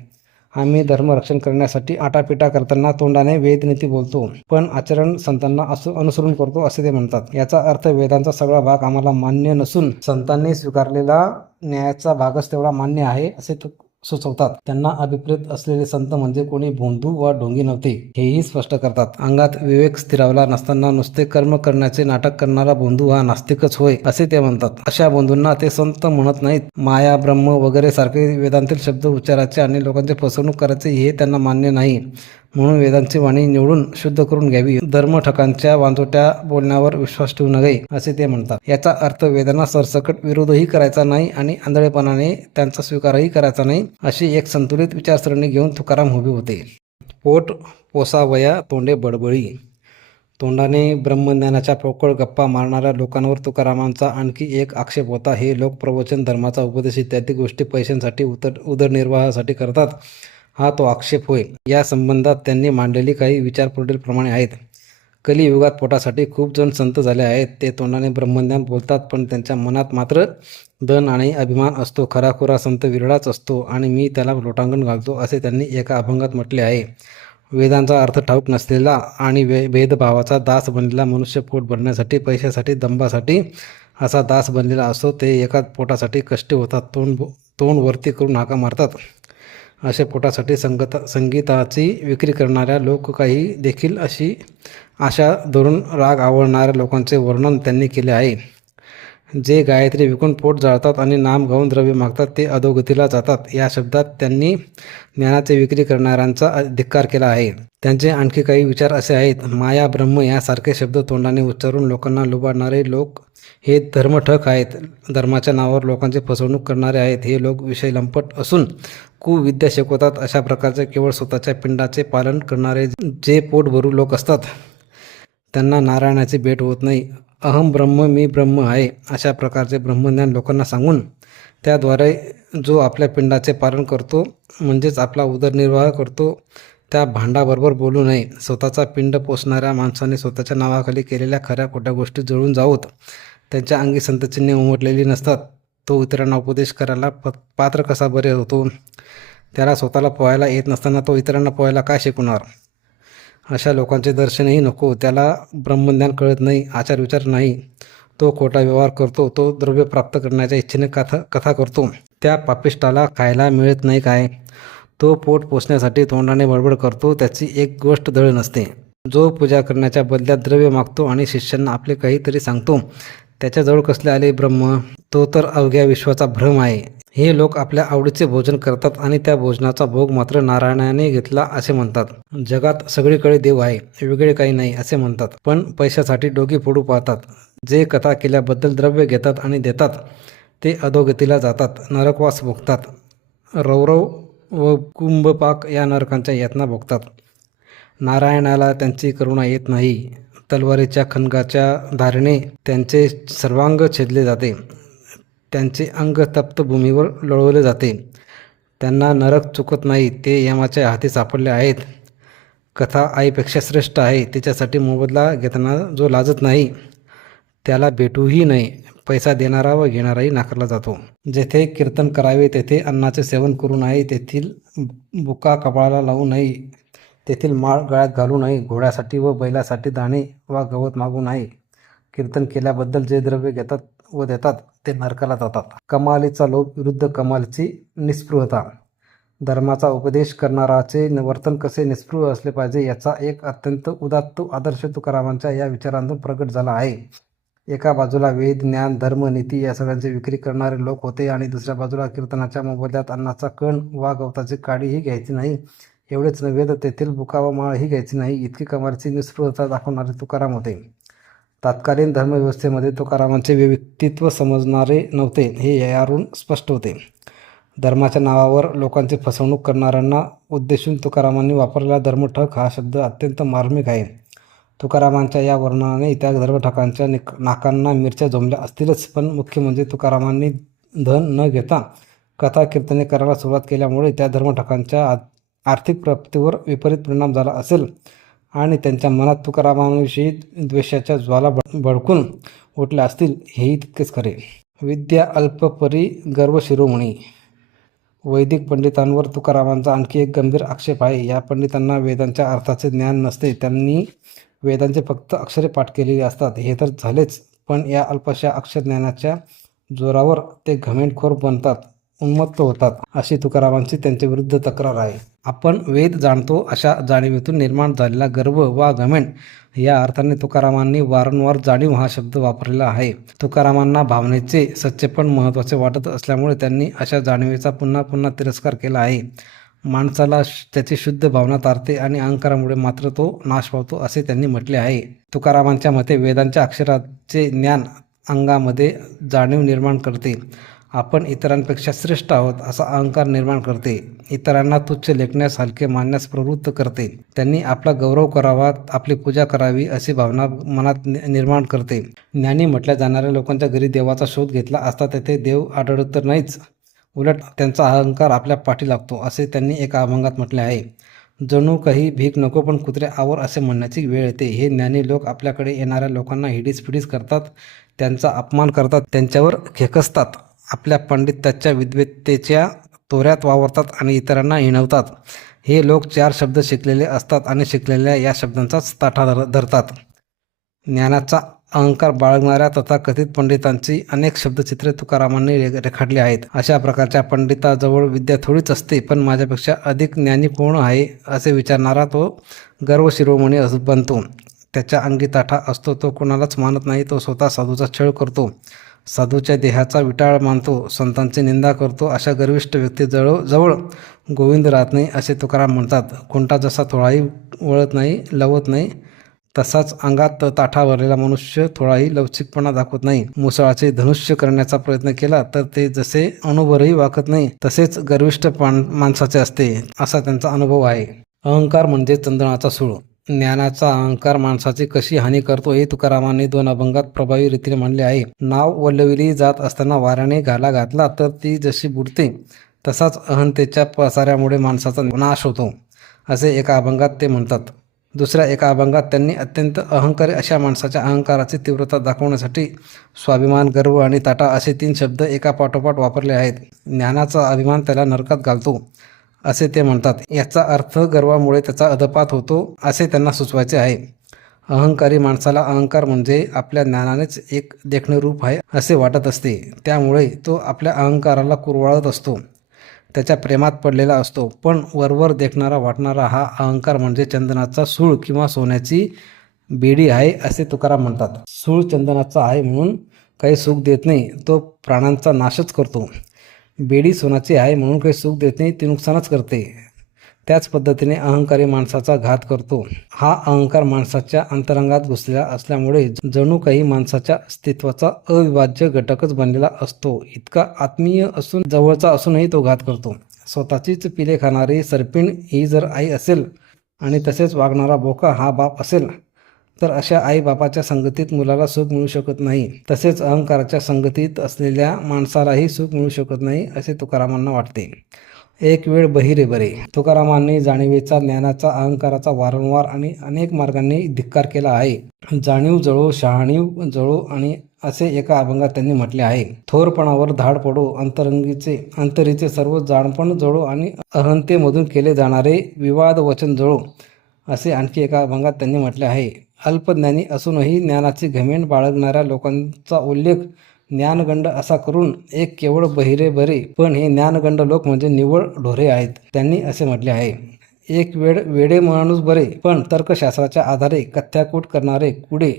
आम्ही धर्मरक्षण करण्यासाठी आटापिटा करताना तोंडाने वेदनीती बोलतो, पण आचरण संतांना अनुसरून करतो असे ते म्हणतात. याचा अर्थ वेदांचा सगळा भाग आम्हाला मान्य नसून संतांनी स्वीकारलेला न्यायाचा भागच तेवढा मान्य आहे असे सुचवतात. त्यांना अभिप्रेत असलेले संत म्हणजे कोणी भोंदू वा ढोंगी नव्हते हेही स्पष्ट करतात. अंगात विवेक स्थिरावला नसताना नुसते कर्म करण्याचे नाटक करणारा भोंदू हा नास्तिकच होय असे ते म्हणतात. अशा भोंदूंना ते संत म्हणत नाहीत. माया, ब्रह्म वगैरे सारखे वेदांतील शब्द उच्चारायचे आणि लोकांची फसवणूक करायचे हे त्यांना मान्य नाही. म्हणून वेदांची वाणी निवडून शुद्ध करून घ्यावी. धर्मठकांच्या वांजोट्या बोलण्यावर विश्वास ठेवू नये असे ते म्हणतात. याचा अर्थ वेदांना सरसकट विरोधही करायचा नाही आणि आंधळेपणाने त्यांचा स्वीकारही करायचा नाही अशी एक संतुलित विचारसरणी घेऊन तुकाराम उभे होते. पोट पोसावया तोंडे बडबडी. तोंडाने ब्रह्मज्ञानाच्या पोकळ गप्पा मारणाऱ्या लोकांवर तुकारामांचा आणखी एक आक्षेप होता. हे लोक प्रवचन, धर्माचा उपदेश इत्यादी गोष्टी पैशांसाठी, उदरनिर्वाहासाठी करतात हा तो आक्षेप होय. या संबंधात त्यांनी मांडलेली काही विचार पुढीलप्रमाणे आहेत. कलियुगात पोटासाठी खूप जण संत झाले आहेत. ते तोंडाने ब्रह्मज्ञान बोलतात, पण त्यांच्या मनात मात्र धन आणि अभिमान असतो. खराखुरा संत विरळाच असतो आणि मी त्याला लोटांगण घालतो असे त्यांनी एका अभंगात म्हटले आहे. वेदांचा अर्थ ठाऊक नसलेला आणि भेदभावाचा दास बनलेला मनुष्य पोट भरण्यासाठी, पैशासाठी, दंभासाठी असा दास बनलेला असतो. ते एका पोटासाठी कष्टी होतात, तोंड वरती करून हाका मारतात. अशा पोटासाठी संगीताची विक्री करणाऱ्या लोक काही देखील अशी आशा धरून राग आवडणाऱ्या लोकांचे वर्णन त्यांनी केले आहे. जे गायत्री विकून पोट जाळतात आणि नाम गाऊन द्रव्य मागतात ते अधोगतीला जातात. या शब्दात त्यांनी ज्ञानाची विक्री करणाऱ्यांचा धिक्कार केला आहे. त्यांचे आणखी काही विचार असे आहेत. माया, ब्रह्म यासारखे शब्द तोंडाने उच्चारून लोकांना लुबाडणारे लोक हे धर्मठक आहेत. धर्माच्या नावावर लोकांची फसवणूक करणारे आहेत. हे लोक विषय लंपट असून कुविद्या शिकवतात. अशा प्रकारचे केवळ स्वतःच्या पिंडाचे पालन करणारे जे पोट भरू लोक असतात त्यांना नारायणाची भेट होत नाही. अहम ब्रह्म, मी ब्रह्म आहे अशा प्रकारचे ब्रह्मज्ञान लोकांना सांगून त्याद्वारे जो आपल्या पिंडाचे पालन करतो म्हणजेच आपला उदरनिर्वाह करतो त्या भांडाबरोबर बोलू नये. स्वतःचा पिंड पोसणाऱ्या माणसाने स्वतःच्या नावाखाली केलेल्या खऱ्या खोट्या गोष्टी जळून जावोत. त्यांच्या अंगी संतचिन्हे उमटलेली नसतात. तो इतरांना उपदेश करायला पात्र कसा बरे होतो? त्याला स्वतःला पोहायला येत नसताना तो इतरांना पोहायला काय शिकवणार? अशा लोकांचे दर्शनही नको. त्याला ब्रह्मज्ञान कळत नाही, आचारविचार नाही. तो खोटा व्यवहार करतो. तो द्रव्य प्राप्त करण्याच्या इच्छेने कथा करतो. त्या पापिष्टाला खायला मिळत नाही काय? तो पोट पोसण्यासाठी तोंडाने बडबड करतो. त्याची एक गोष्ट दळ नसते. जो पूजा करण्याच्या बदल्यात द्रव्य मागतो आणि शिष्यांना आपले काहीतरी सांगतो त्याच्याजवळ कसले आले ब्रह्म? तो तर अवघ्या विश्वाचा भ्रम आहे. हे लोक आपल्या आवडीचे भोजन करतात आणि त्या भोजनाचा भोग मात्र नारायणाने घेतला असे म्हणतात. जगात सगळीकडे देव आहे, वेगळे काही नाही असे म्हणतात, पण पैशासाठी डोकी फोडू पाहतात. जे कथा केल्याबद्दल द्रव्य घेतात आणि देतात ते अधोगतीला जातात, नरकवास भोगतात. रौरव व कुंभपाक या नरकांच्या यातना भोगतात. नारायणाला त्यांची करुणा येत नाही. तलवारीच्या खणगाच्या धारेने त्यांचे सर्वांग छेदले जाते. त्यांचे अंग तप्त भूमीवर लोळवले जाते. त्यांना नरक चुकत नाही. ते यमाच्या हाती सापडले आहेत. कथा आईपेक्षा श्रेष्ठ आहे. तिच्यासाठी मोबदला घेताना जो लाजत नाही त्याला भेटूही नये. पैसा देणारा व घेणाराही नाकारला जातो. जेथे कीर्तन करावे तेथे अन्नाचे सेवन करू नये. तेथील बुका कपाळाला लावू नये. तेथील माळ गळ्यात घालू नये. घोड्यासाठी व बैलासाठी दाणे वा गवत मागू नये. कीर्तन केल्याबद्दल जे द्रव्य घेतात व देतात ते नरकाला जातात. कमालीचा लोभ विरुद्ध कमालीची निस्पृहता. धर्माचा उपदेश करणाराचे वर्तन कसे निस्पृह असले पाहिजे याचा एक अत्यंत उदात्त आदर्श तुकारामांच्या या विचारांतून प्रकट झाला आहे. एका बाजूला वेद, ज्ञान, धर्म, नीती या सगळ्यांची विक्री करणारे लोक होते आणि दुसऱ्या बाजूला कीर्तनाच्या मोबदल्यात अन्नाचा कण वा गवताची काडीही घ्यायची नाही. एवढेच नव्हे तर तेथील बुका व माळही घ्यायची नाही. इतकी कमालीची निस्पृहता दाखवणारे तुकाराम होते. तत्कालीन धर्मव्यवस्थेमध्ये तुकारामांचे व्यक्तित्व समजणारे नव्हते हे यावरून स्पष्ट होते. धर्माच्या नावावर लोकांची फसवणूक करणाऱ्यांना उद्देशून तुकारामांनी वापरलेला धर्मठग हा शब्द अत्यंत मार्मिक आहे. तुकारामांच्या या वर्णनाने त्या धर्मठगांच्या नाकांना मिरच्या जमल्या असतीलच, पण मुख्य म्हणजे तुकारामांनी धन न घेता कथा कीर्तने करायला सुरुवात केल्यामुळे त्या धर्मठगांच्या आर्थिक प्राप्तीवर विपरीत परिणाम झाला असेल आणि त्यांच्या मनात तुकारामांविषयी द्वेषाच्या ज्वाला भडकून उठल्या असतील, हेही तितकेच खरे. विद्या अल्पपरी गर्व शिरोमणी. वैदिक पंडितांवर तुकारामांचा आणखी एक गंभीर आक्षेप आहे. या पंडितांना वेदांच्या अर्थाचे ज्ञान नसते. त्यांनी वेदांचे फक्त अक्षरे पाठ केलेली असतात. हे तर झालेच, पण या अल्पशा अक्षरज्ञानाच्या जोरावर ते घमेंडखोर बनतात, उन्मत्त होतात, अशी तुकारामांची त्यांच्या विरुद्ध तक्रार आहे. आपण वेद जाणतो अशा जाणीवेतून निर्माण झालेला गर्व वा घमेंड या अर्थाने तुकारामांनी वारंवार जाणीव हा शब्द वापरलेला आहे. तुकारामांना भावनेचे सच्चेपण महत्त्वाचे वाटत असल्यामुळे त्यांनी अशा जाणीवेचा पुन्हा पुन्हा तिरस्कार केला आहे. माणसाला त्याची शुद्ध भावना तारते आणि अहंकारामुळे मात्र तो नाश पावतो, असे त्यांनी म्हटले आहे. तुकारामांच्या मते वेदांच्या अक्षराचे ज्ञान अंगामध्ये जाणीव निर्माण करते. आपण इतरांपेक्षा श्रेष्ठ आहोत असा अहंकार निर्माण करते. इतरांना तुच्छ लेखण्यास, हलके मानण्यास प्रवृत्त करते. त्यांनी आपला गौरव करावा, आपली पूजा करावी अशी भावना मनात निर्माण करते. ज्ञानी म्हटल्या जाणाऱ्या लोकांच्या घरी देवाचा शोध घेतला असता तेथे देव आढळत तर नाहीच, उलट त्यांचा अहंकार आपल्या पाठी लागतो, असे त्यांनी एका अभंगात म्हटले आहे. जणू काही भीक नको पण कुत्रे आवर असे म्हणण्याची वेळ येते. हे ज्ञानी लोक आपल्याकडे येणाऱ्या लोकांना हिडीस करतात, त्यांचा अपमान करतात, त्यांच्यावर खेकसतात. आपल्या पांडित्याच्या विद्वत्तेच्या तोऱ्यात वावरतात आणि इतरांना हिणवतात. हे लोक 4 शब्द शिकलेले असतात आणि शिकलेल्या या शब्दांचाच ताठा धरतात. ज्ञानाचा अहंकार बाळगणाऱ्या तथाकथित पंडितांची अनेक शब्दचित्रे तुकारामांनी रेखाटली आहेत. अशा प्रकारच्या पंडिताजवळ विद्या थोडीच असते, पण माझ्यापेक्षा अधिक ज्ञानी कोण आहे असे विचारणारा तो गर्व शिरोमणी बनतो. त्याच्या अंगी ताठा असतो. तो कोणालाच मानत नाही. तो स्वतः साधूचा छळ करतो, साधूच्या देहाचा विटाळ मानतो, संतांची निंदा करतो. अशा गर्विष्ठ व्यक्ती जवळ गोविंद राहत नाही असे तुकाराम म्हणतात. खुंटा जसा थोडाही वळत नाही, लवत नाही, तसाच अंगात ताठा भरलेला मनुष्य थोडाही लवचिकपणा दाखवत नाही. मुसळाचे धनुष्य करण्याचा प्रयत्न केला तर ते जसे अणुभरही वाकत नाही, तसेच गर्विष्ठ माणसाचे असते, असा त्यांचा अनुभव आहे. अहंकार म्हणजे चंदनाचा सूळ. ज्ञानाचा अहंकार माणसाची कशी हानी करतो हे तुकारामांनी 2 अभंगात प्रभावी रीतीने मांडले आहे. नाव वल्लविली जात असताना वाऱ्याने घाला घातला तर ती जशी बुडते, तसाच अहंतेच्या पसाऱ्यामुळे माणसाचा नाश होतो, असे एका अभंगात ते म्हणतात. दुसऱ्या एका अभंगात त्यांनी अत्यंत अहंकारी अशा माणसाच्या अहंकाराची तीव्रता दाखवण्यासाठी स्वाभिमान, गर्व आणि ताठा असे 3 शब्द एका पाठोपाठ वापरले आहेत. ज्ञानाचा अभिमान त्याला नरकात घालतो, असे ते म्हणतात. याचा अर्थ गर्वामुळे त्याचा अधपात होतो, असे त्यांना सुचवायचे आहे. अहंकारी माणसाला अहंकार म्हणजे आपल्या ज्ञानानेच एक देखणे रूप आहे असे वाटत असते. त्यामुळे तो आपल्या अहंकाराला कुरवाळत असतो, त्याच्या प्रेमात पडलेला असतो. पण वरवर देखणारा वाटणारा हा अहंकार म्हणजे चंदनाचा सूळ किंवा सोन्याची बेडी आहे, असे तुकाराम म्हणतात. सूळ चंदनाचा आहे म्हणून काही सुख देत नाही, तो प्राणांचा नाशच करतो. बेडी सोनाची आहे म्हणून काही सुख देत नाही, ती नुकसानच करते. त्याच पद्धतीने अहंकारी माणसाचा घात करतो. हा अहंकार माणसाच्या अंतरंगात घुसलेला असल्यामुळे जणू काही माणसाच्या अस्तित्वाचा अविभाज्य घटकच बनलेला असतो. इतका आत्मीय असून जवळचा असूनही तो घात करतो. स्वतःचीच पिले खाणारी सरपीण ही जर आई असेल आणि तसेच वागणारा बोका हा बाप असेल, तर अशा आई बापाच्या संगतीत मुलाला सुख मिळू शकत नाही. तसेच अहंकाराच्या संगतीत असलेल्या माणसालाही सुख मिळू शकत नाही, असे तुकारामांना वाटते. एक वेळ बहिरे बरे. तुकारामांनी जाणीवेचा, ज्ञानाचा, अहंकाराचा वारंवार आणि अनेक मार्गांनी धिक्कार केला आहे. जाणीव जळो, शहाणीव जळो आणि असे एका अभंगात त्यांनी म्हटले आहे. थोरपणावर धाड पडो, अंतरीचे सर्व जाणपण जळो आणि अहंतेमधून केले जाणारे विवाद वचन जळो, असे आणखी एका अभंगात त्यांनी म्हटले आहे. अल्पज्ञानी असूनही ज्ञानाची घमेंड बाळगणाऱ्या लोकांचा उल्लेख ज्ञानगंड असा करून एक केवळ बहिरे बरे, पण हे ज्ञानगंड लोक म्हणजे निव्वळ ढोरे आहेत, त्यांनी असे म्हटले आहे. एक वेळ वेडे माणूस बरे, पण तर्कशास्त्राच्या आधारे कथ्याकूट करणारे कुडे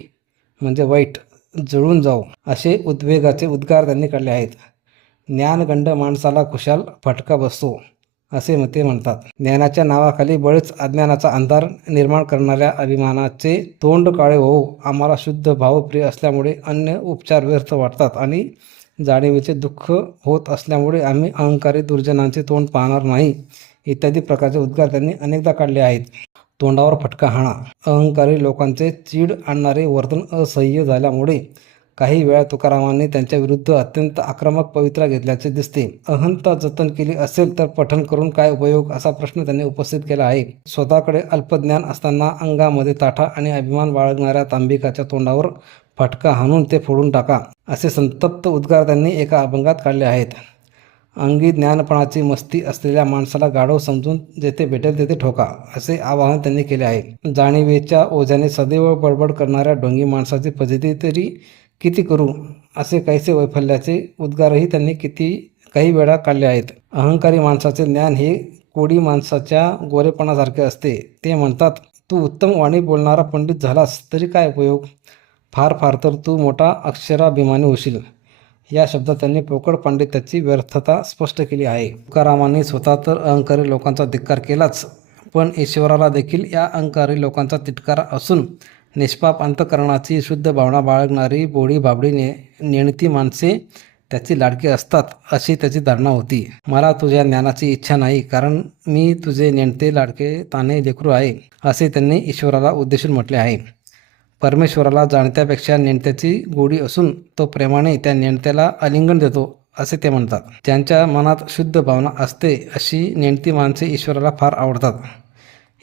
म्हणजे वाईट जळून जाऊ, असे उद्वेगाचे उद्गार त्यांनी काढले आहेत. ज्ञानगंड माणसाला खुशाल फटका बसतो, असे ते म्हणतात. ज्ञानाच्या नावाखाली बळीच अज्ञानाचा अंधार निर्माण करणाऱ्या अभिमानाचे तोंड काळे होऊ. आम्हाला शुद्ध भावप्रिय असल्यामुळे अन्य उपचार व्यर्थ वाटतात आणि जाणीवेचे दुःख होत असल्यामुळे आम्ही अहंकारी दुर्जनांचे तोंड पाहणार नाही, इत्यादी प्रकारचे उद्गार त्यांनी अनेकदा काढले आहेत. तोंडावर फटका हाणा. अहंकारी लोकांचे चीड आणणारे वर्तन असह्य झाल्यामुळे काही वेळा तुकारामांनी त्यांच्या विरुद्ध अत्यंत आक्रमक पवित्रा घेतल्याचे दिसते. अहंता जतन केली असेल तर पठण करून काय उपयोग, असा प्रश्न त्यांनी उपस्थित केला आहे. स्वतःकडे अल्पज्ञान असताना अंगामध्ये ताठा आणि अभिमान बाळगणाऱ्या तांबिकाच्या तोंडावर फटका हाणून ते फोडून टाका, असे संतप्त उद्गार त्यांनी एका अभंगात काढले आहेत. अंगी ज्ञानपणाची मस्ती असलेल्या माणसाला गाढव समजून जेथे भेटेल तेथे ठोका, असे आवाहन त्यांनी केले आहे. जाणीवेच्या ओझ्याने सदैव बडबड करणाऱ्या ढोंगी माणसाची फजिती तरी किती करू, असे काहीसे वैफल्याचे उद्गारही त्यांनी काही वेळा काढले आहेत. अहंकारी माणसाचे ज्ञान हे कोडी माणसाच्या गोरेपणासारखे असते. ते म्हणतात, तू उत्तम वाणी बोलणारा पंडित झालास तरी काय उपयोग, फार फार तर तू मोठा अक्षराभिमानी होशील. या शब्दात त्यांनी पोकळ पांडित्याची व्यर्थता स्पष्ट केली आहे. तुकारामांनी स्वतः तर अहंकारी लोकांचा धिक्कार केलाच, पण ईश्वराला देखील या अहंकारी लोकांचा तिटकारा असून निष्पाप अंतकरणाची शुद्ध भावना बाळगणारी बोडी भाबडी नेणती माणसे त्याची लाडकी असतात, अशी त्याची धारणा होती. मला तुझ्या ज्ञानाची इच्छा नाही, कारण मी तुझे नेणते लाडके ताने लेकरू आहे, असे त्यांनी ईश्वराला उद्देशून म्हटले आहे. परमेश्वराला जाणत्यापेक्षा नेणत्याची गोडी असून तो प्रेमाने त्या नेणत्याला आलिंगन देतो, असे ते म्हणतात. ज्यांच्या मनात शुद्ध भावना असते अशी नेणती माणसे ईश्वराला फार आवडतात.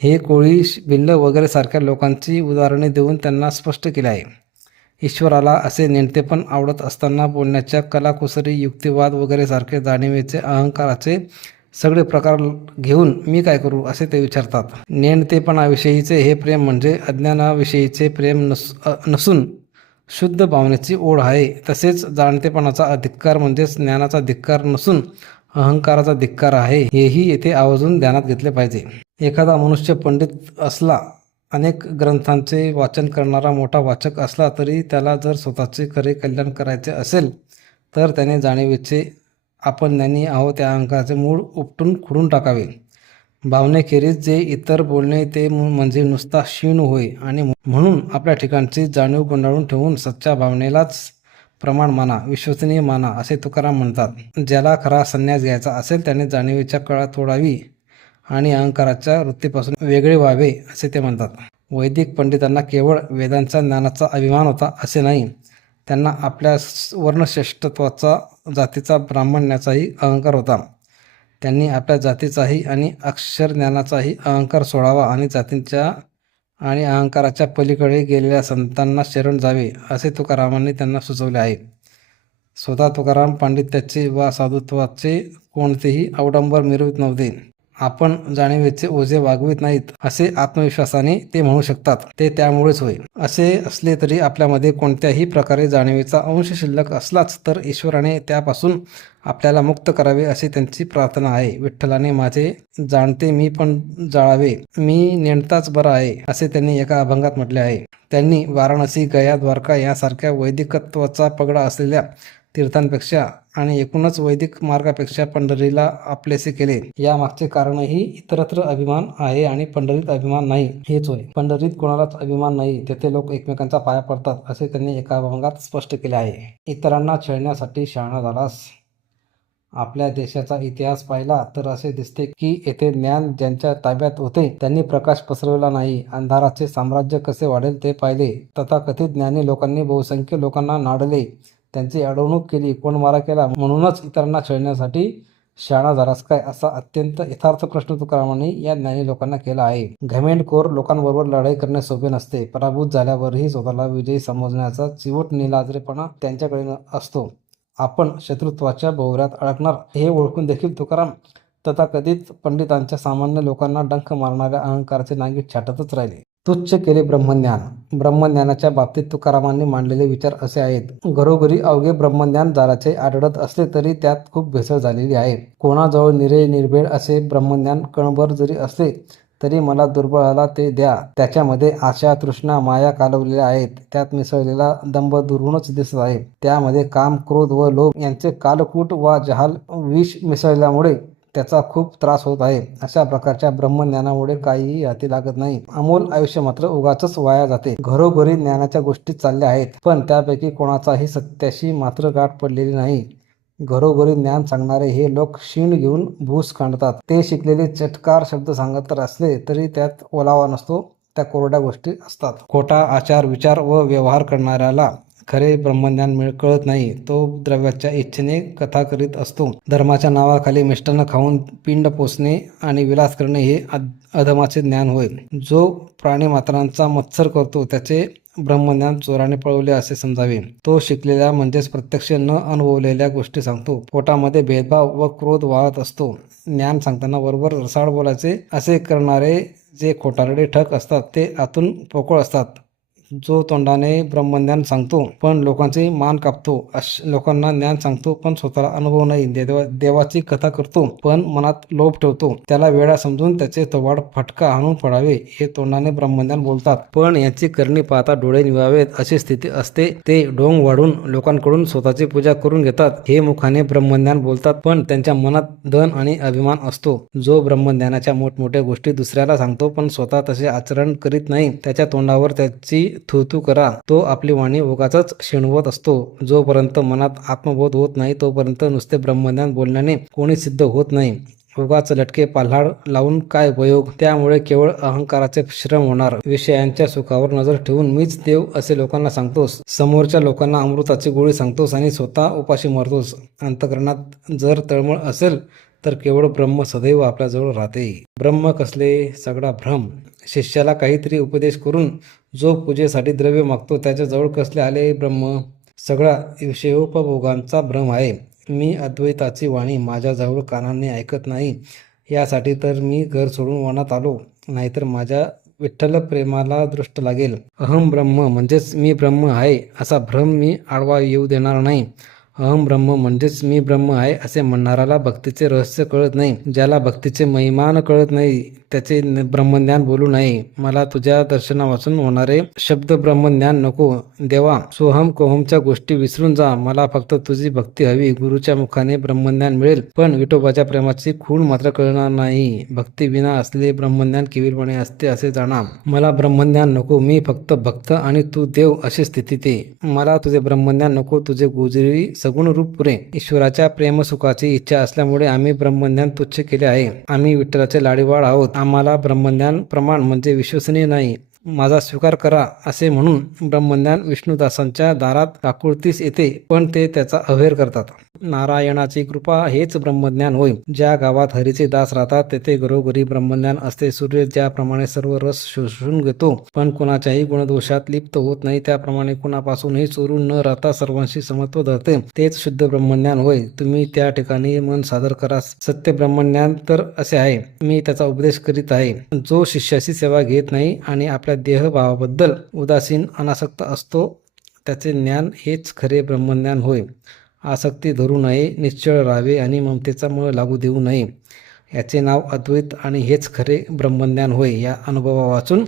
हे कोळी, भिल्ल वगैरे सारख्या लोकांची उदाहरणे देऊन त्यांना स्पष्ट केले आहे. ईश्वराला असे नेणतेपण आवडत असताना बोलण्याच्या कलाकुसरी, युक्तिवाद वगैरे सारखे जाणीवेचे, अहंकाराचे सगळे प्रकार घेऊन मी काय करू, असे ते विचारतात. नेणतेपणाविषयीचे हे प्रेम म्हणजे अज्ञानाविषयीचे प्रेम नसून शुद्ध भावनेची ओढ आहे. तसेच जाणतेपणाचा धिक्कार म्हणजेच ज्ञानाचा धिक्कार नसून अहंकाराचा धिक्कार आहे, हेही येथे आवर्जून ध्यानात घेतले पाहिजे. एखादा मनुष्य पंडित असला, अनेक ग्रंथांचे वाचन करणारा मोठा वाचक असला तरी त्याला जर स्वतःचे खरे कल्याण करायचे असेल तर त्याने जाणीवेचे, आपण ज्ञानी आहोत त्या अहंकाराचे मूळ उपटून खुडून टाकावे. भावनेखेरीज जे इतर बोलणे ते म्हणजे नुसता शीण होय, आणि म्हणून आपल्या ठिकाणची जाणीव गुंडाळून ठेवून सच्च्या भावनेलाच प्रमाण माना, विश्वसनीय माना, असे तुकाराम म्हणतात. ज्याला खरा संन्यास घ्यायचा असेल त्याने जाणीवेच्या कळा तोडावी आणि अहंकाराच्या वृत्तीपासून वेगळे व्हावे, असे ते म्हणतात. वैदिक पंडितांना केवळ वेदांच्या ज्ञानाचा अभिमान होता असे नाही, त्यांना आपल्या वर्णश्रेष्ठत्वाचा, जातीचा, ब्राह्मण्याचाही अहंकार होता. त्यांनी आपल्या जातीचाही आणि अक्षरज्ञानाचाही अहंकार सोडावा आणि जातींच्या आणि अहंकाराच्या पलीकडे गेलेल्या संतांना शरण जावे, असे तुकारामांनी त्यांना सुचवले आहे. स्वतः तुकाराम पांडित्याचे वा साधुत्वाचे कोणतेही अवडंबर मिरवित नव्हते. आपण जाणीवेचे ओझे वागवित नाहीत, असे आत्मविश्वासाने ते म्हणू शकतात. ते त्यामुळेच होय. असे असले तरी आपल्यामध्ये कोणत्याही प्रकारे जाणीवेचा अंश शिल्लक असलाच तर ईश्वराने त्यापासून आपल्याला मुक्त करावे, अशी त्यांची प्रार्थना आहे. विठ्ठलाने माझे जाणते मी पण जाळावे, मी नेणताच बरा आहे, असे त्यांनी एका अभंगात म्हटले आहे. त्यांनी वाराणसी, गया, द्वारका यासारख्या वैदिकत्वाचा पगडा असलेल्या तीर्थांपेक्षा आणि एकूणच वैदिक मार्गापेक्षा पंढरीला आपलेसे केले. या मागचे कारणही इतरत्र अभिमान आहे आणि पंढरीत अभिमान नाही, हेच होय. पंढरीत कोणालाच अभिमान नाही, तेथे लोक एकमेकांचा पाया पडतात, असे त्यांनी एका अभंगात स्पष्ट केले आहे. इतरांना छळण्यासाठी शहाणा झालास. आपल्या देशाचा इतिहास पाहिला तर असे दिसते की येथे ज्ञान ज्यांच्या ताब्यात होते त्यांनी प्रकाश पसरवला नाही. अंधाराचे साम्राज्य कसे वाढेल ते पाहिले. तथाकथित ज्ञानी लोकांनी बहुसंख्य लोकांना नाडले, त्यांची अडवणूक केली, कोणमारा केला. म्हणूनच इतरांना छळण्यासाठी शहाणा झालास काय, असा अत्यंत यथार्थ प्रश्न तुकारामांनी या ज्ञानी लोकांना केला आहे. घमेंडखोर लोकांबरोबर लढाई करणे सोपे नसते. पराभूत झाल्यावरही स्वतःला विजयी समजण्याचा चिवट निलाज्रेपणा त्यांच्याकडे असतो. आपण शत्रुत्वाच्या भोवऱ्यात अडकणार हे ओळखून देखील तुकाराम तथाकथित पंडितांच्या सामान्य लोकांना डंख मारणाऱ्या अहंकाराचे नांगीत छाटतच राहिले. तुच्छ केले ब्रह्मज्ञान. ब्रह्मज्ञानाच्या बाबतीत तुकारामांनी मांडलेले विचार असे आहेत. घरोघरी अवघे ब्रह्मज्ञान दाराचे आढळत असले तरी त्यात खूप भेसळ झालेली आहे. कोणाजवळ निरे निर्भेळ असे ब्रह्मज्ञान कणभर जरी असले तरी मला दुर्बळाला ते द्या. त्याच्यामध्ये आशा, तृष्णा, माया कालवलेल्या आहेत. त्यात मिसळलेला दंभ दुरूनच दिसत आहे. त्यामध्ये काम, क्रोध व लोभ यांचे कालकूट वा जहाल विष मिसळल्यामुळे त्याचा खूप त्रास होत आहे. अशा प्रकारच्या ब्रह्मज्ञानामुळे काहीही हाती लागत नाही. अमोल आयुष्य मात्र उगाचच वाया जाते. घरोघरी ज्ञानाच्या गोष्टी चालल्या आहेत, पण त्यापैकी कोणाचाही सत्याशी मात्र गाठ पडलेली नाही. घरोघरी ज्ञान सांगणारे हे लोक शीण घेऊन भूस काढतात. ते शिकलेले चटकार शब्द सांगत तर असले तरी त्यात ओलावा नसतो, त्या कोरड्या गोष्टी असतात. खोटा आचार विचार व व्यवहार करणाऱ्याला खरे ब्रह्मज्ञान कळत नाही. तो द्रव्याच्या इच्छेने कथा करीत असतो. धर्माच्या नावाखाली मिष्टान्न खाऊन पिंड पोसणे आणि विलास करणे हे अधमाचे ज्ञान होय. जो प्राणीमात्रांचा मत्सर करतो त्याचे ब्रह्मज्ञान चोराने पळवले असे समजावे. तो शिकलेल्या म्हणजेच प्रत्यक्ष न अनुभवलेल्या गोष्टी सांगतो. पोटामध्ये भेदभाव व क्रोध वाहत असतो. ज्ञान सांगताना बरोबर रसाळ बोलायचे असे करणारे जे खोटारडे ठग असतात ते आतून पोकळ असतात. जो तोंडाने ब्रह्मज्ञान सांगतो पण लोकांचे मान कापतो, लोकांना ज्ञान सांगतो पण स्वतःला अनुभव नाही, देवाची कथा करतो पण मनात लोभ ठेवतो, त्याला वेळा समजून त्याचे थोबाड फटका हाणून पडावे हे तोंडाने ब्रह्मज्ञान बोलतात. पण यांची करणी पाहता डोळे निवावेत अशी स्थिती असते. ते ढोंग वाढून लोकांकडून स्वतःची पूजा करून घेतात. हे मुखाने ब्रह्मज्ञान बोलतात पण त्यांच्या मनात धन आणि अभिमान असतो. जो ब्रह्मज्ञानाच्या मोठमोठ्या गोष्टी दुसऱ्याला सांगतो पण स्वतः तसे आचरण करीत नाही, त्याच्या तोंडावर त्याची थू करा, तो आपली वाणी उगाचच शिणवत असतो. जोपर्यंत मनात आत्मबोध होत नाही तोपर्यंत नुसते ब्रह्मज्ञान बोलण्याने कोणी सिद्ध होत नाही. उगाच लटके पाल्हाड लावून काय उपयोग. त्यामुळे केवळ अहंकाराचे श्रम होणार. विषयांच्या सुखावर नजर ठेवून मीच देव असे लोकांना सांगतोस, समोरच्या लोकांना अमृताची गोळी सांगतोस आणि स्वतः उपाशी मरतोस. अंतःकरणात जर तळमळ असेल तर केवळ ब्रह्म सदैव आपल्याजवळ राहते. ब्रह्म कसले? सगळा भ्रम. शिष्याला काहीतरी उपदेश करून जो पूजेसाठी द्रव्य मागतो त्याच्याजवळ कसले आले ब्रह्म? सगळा विषयोपभोगांचा भ्रम आहे. मी अद्वैताची वाणी माझ्याजवळ कानाने ऐकत नाही, यासाठी तर मी घर सोडून वनात आलो, नाहीतर माझ्या विठ्ठल प्रेमाला दृष्ट लागेल. अहम ब्रह्म म्हणजेच मी ब्रह्म आहे असा भ्रम मी आडवा येऊ देणार नाही. अहम ब्रह्म म्हणजेच मी ब्रह्म आहे असे म्हणणाऱ्याला भक्तीचे रहस्य कळत नाही. ज्याला भक्तीचे महिमान कळत नाही त्याचे ब्रह्मज्ञान बोलू नये. मला तुझ्या दर्शनापासून होणारे शब्द ब्रह्मज्ञान नको देवा. सोहम कोहमच्या गोष्टी विसरून जा. मला फक्त तुझी भक्ती हवी. गुरुच्या मुखाने ब्रह्मज्ञान मिळेल पण विठोबाच्या प्रेमाची खूण मात्र कळणार नाही. भक्ती विना असलेले ब्रह्मज्ञान केविलपणे असते असे जाणा. मला ब्रह्मज्ञान नको, मी फक्त भक्त आणि तू देव अशी स्थिती ते. मला तुझे ब्रह्मज्ञान नको, तुझे गोजरी सगुण रूप पुरे. ईश्वराच्या प्रेमसुखाची इच्छा असल्यामुळे आम्ही ब्रह्मज्ञान तुच्छ केले आहे. आम्ही विठ्ठलाचे लाडीवाळ आहोत. आम्हाला ब्रह्मज्ञान प्रमाण म्हणजे विश्वसनीय नाही. माझा स्वीकार करा असे म्हणून ब्रह्मज्ञान विष्णुदासांच्या दारात काकुळतीस येते पण ते त्याचा अवहेर करतात. नारायणाची कृपा हेच ब्रह्मज्ञान होय. ज्या गावात हरीचे दास राहतात तेथे घरोघरी ब्रह्मज्ञान असते. सूर्य ज्याप्रमाणे सर्व रस शोषून घेतो पण कुणाच्याही गुणदोषात लिप्त होत नाही, त्याप्रमाणे कुणापासूनही चोरून न राहता सर्वांशी समत्व धरते, तेच शुद्ध ब्रह्मज्ञान होय. तुम्ही त्या ठिकाणी मन सादर करा. सत्य ब्रह्मज्ञान तर असे आहे, मी त्याचा उपदेश करीत आहे. जो शिष्याची सेवा घेत नाही आणि आपल्या देहभावाबद्दल उदासीन अनासक्त असतो त्याचे ज्ञान हेच खरे ब्रह्मज्ञान होय. आसक्ती धरू नये, निश्चळ राहावे आणि ममतेचा मळ लागू देऊ नये. याचे नाव अद्वैत आणि हेच खरे ब्रह्मज्ञान होय. या अनुभवा वाचून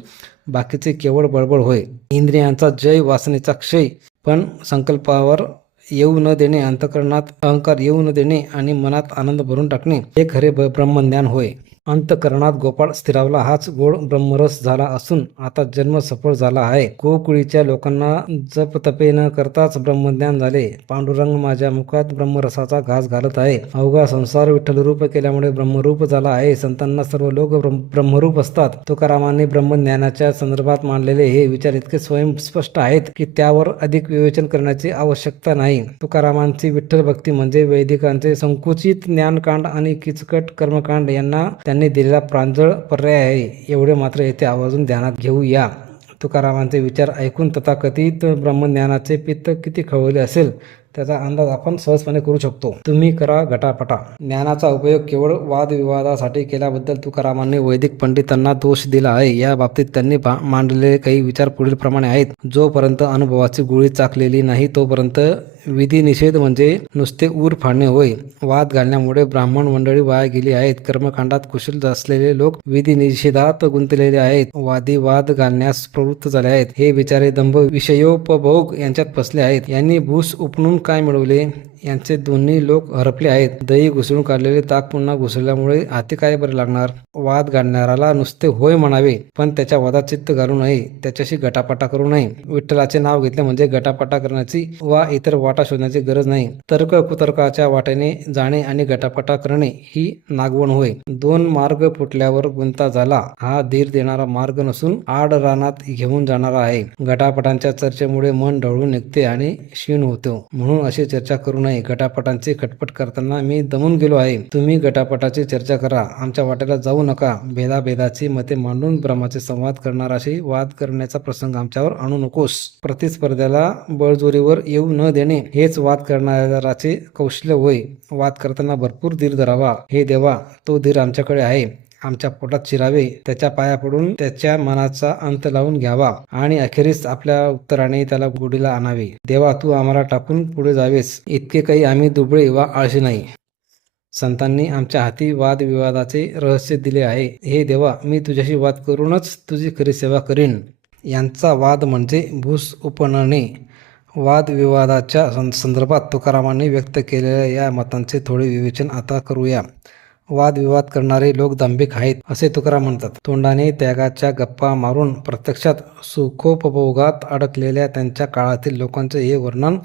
बाकीचे केवळ बळबळ होय. इंद्रियांचा जय, वासनेचा क्षय, पण संकल्पावर येऊ न देणे, अंतःकरणात अहंकार येऊ न देणे आणि मनात आनंद भरून टाकणे हे खरे ब्रह्मज्ञान होय. अंतःकरणात गोपाळ स्थिरावला हाच गोड ब्रह्मरस झाला असून आता जन्म सफळ झाला आहे. गोकुळीच्या लोकांना जपतपे न करताच ब्रह्मज्ञान झाले. पांडुरंग माझ्या मुखात ब्रह्मरसाचा घास घालत आहे. अवघा संसार विठ्ठलरूप केल्यामुळे ब्रह्मरूप झाला आहे. संतांना सर्व लोक ब्रह्मरूप असतात. तुकारामांनी ब्रह्मज्ञानाच्या संदर्भात मांडलेले हे विचार इतके स्वयंस्पष्ट आहेत की त्यावर अधिक विवेचन करण्याची आवश्यकता नाही. तुकारामांची विठ्ठल भक्ती म्हणजे वैदिकांचे संकुचित ज्ञानकांड आणि किचकट कर्मकांड यांना त्यांनी दिलेला प्रांजळ पर्याय आहे. एवढे मात्र येथे आवर्जून ध्यानात घेऊया. तुकारामांचे विचार ऐकून तथाकथित ब्रह्मज्ञानाचे पित्त किती खवळले असेल त्याचा अंदाज आपण सहजपणे करू शकतो. तुम्ही करा गटापटा. ज्ञानाचा उपयोग केवळ वादविवादासाठी केल्याबद्दल तुकारामांनी वैदिक पंडितांना दोष दिला आहे. या बाबतीत त्यांनी मांडलेले काही विचार पुढील प्रमाणे आहेत. जोपर्यंत अनुभवाची गोळी चाकलेली नाही तोपर्यंत विधिनिषेध म्हणजे नुसते ऊर फाडणे होय. वाद घालण्यामुळे ब्राह्मण मंडळी वाया गेली आहेत. कर्मकांडात कुशल असलेले लोक विधिनिषेधात गुंतलेले आहेत. वादी वाद घालण्यास प्रवृत्त झाले आहेत. हे बिचारे दंभ विषयोपभोग यांच्यात फसले आहेत. यांनी भूस उपणून काय मिळवले? यांचे दोन्ही लोक हरपले आहेत. दही घुसळून काढलेले ताक पुन्हा घुसळल्यामुळे हाती काय बरे लागणार? वाद घालणाऱ्याला नुसते होय म्हणावे, पण त्याच्या वादात चित्त घालू नये, त्याच्याशी गटापटा करू नये. विठ्ठलाचे नाव घेतले म्हणजे गटापटा करण्याची वा इतर वाटा शोधण्याची गरज नाही. तर्क कुतर्काच्या वाटेने जाणे आणि गटापटा करणे ही नागवण होय. दोन मार्ग फुटल्यावर गुंता झाला हा धीर देणारा मार्ग नसून आड रानात घेऊन जाणारा आहे. गटापटांच्या चर्चेमुळे मन ढवळून निघते आणि क्षीण होतो, म्हणून अशी चर्चा करू नये. गटापटांची खटपट करताना मी दमून गेलो आहे. तुम्ही गटापटाची चर्चा करा, आमच्या वाटेला जाऊ नका. भेदाभेदाची मते मांडून ब्रह्माचे संवाद करणाराशी वाद करण्याचा प्रसंग आमच्यावर आणू नकोस. प्रतिस्पर्ध्याला बळजोरीवर येऊ न देणे हेच वाद करणाऱ्याचे कौशल्य होय. वाद करताना भरपूर धीर धरावा. हे देवा, तो धीर आमच्याकडे आहे. आमच्या पोटात शिरावे, त्याच्या पाया पडून त्याच्या मनाचा अंत लावून घ्यावा आणि अखेरीस आपल्या उत्तराने त्याला गोडीला आणावे. देवा, तू आम्हाला टाकून पुढे जावेस इतके काही आम्ही दुबळे वा आळशी नाही. संतांनी आमच्या हाती वादविवादाचे रहस्य दिले आहे. हे देवा, मी तुझ्याशी वाद करूनच तुझी खरी सेवा करीन. यांचा वाद म्हणजे भूस उपनने. वादविवादाच्या संदर्भात तुकारामांनी व्यक्त केलेल्या या मतांचे थोडे विवेचन आता करूया. वादविवाद करणारे लोक दांभिक आहेत असे तुकाराम म्हणतात. तोंडाने त्यागाच्या गप्पा मारून प्रत्यक्षात सुखोपभोगात अडकलेल्या त्यांच्या काळातील लोकांचे हे वर्णन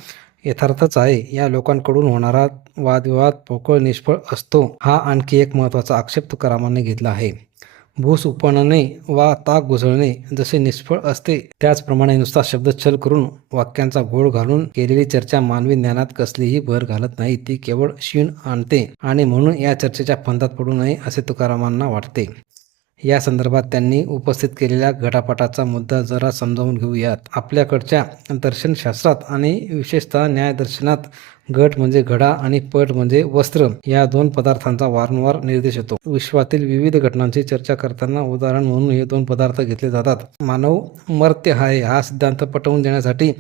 यथार्थच आहे. या लोकांकडून होणारा वादविवाद पोकळ निष्फळ असतो हा आणखी एक महत्त्वाचा आक्षेप तुकारामांनी घेतला आहे. भूस उपनने वा ताक घुसळणे जसे निष्फळ असते, त्याचप्रमाणे नुसता शब्दच्छल करून वाक्यांचा घोळ घालून केलेली चर्चा मानवी ज्ञानात कसलीही भर घालत नाही, ती केवळ क्षीण आणते आणि म्हणून या चर्चेच्या फंदात पडू नये असे तुकारामांना वाटते. या संदर्भात त्यांनी उपस्थित केलेल्या गटापटाचा मुद्दा जरा समजावून घेऊयात. आपल्याकडच्या दर्शनशास्त्रात आणि विशेषतः न्यायदर्शनात घट म्हणजे घडा आणि पट म्हणजे वस्त्र या दोन पदार्थांचा वारंवार निर्देश होतो. विश्वातील विविध घटनांची चर्चा करताना उदाहरण म्हणून हे दोन पदार्थ घेतले जातात. मानव मर्त्य आहे हा सिद्धांत पटवून देण्यासाठी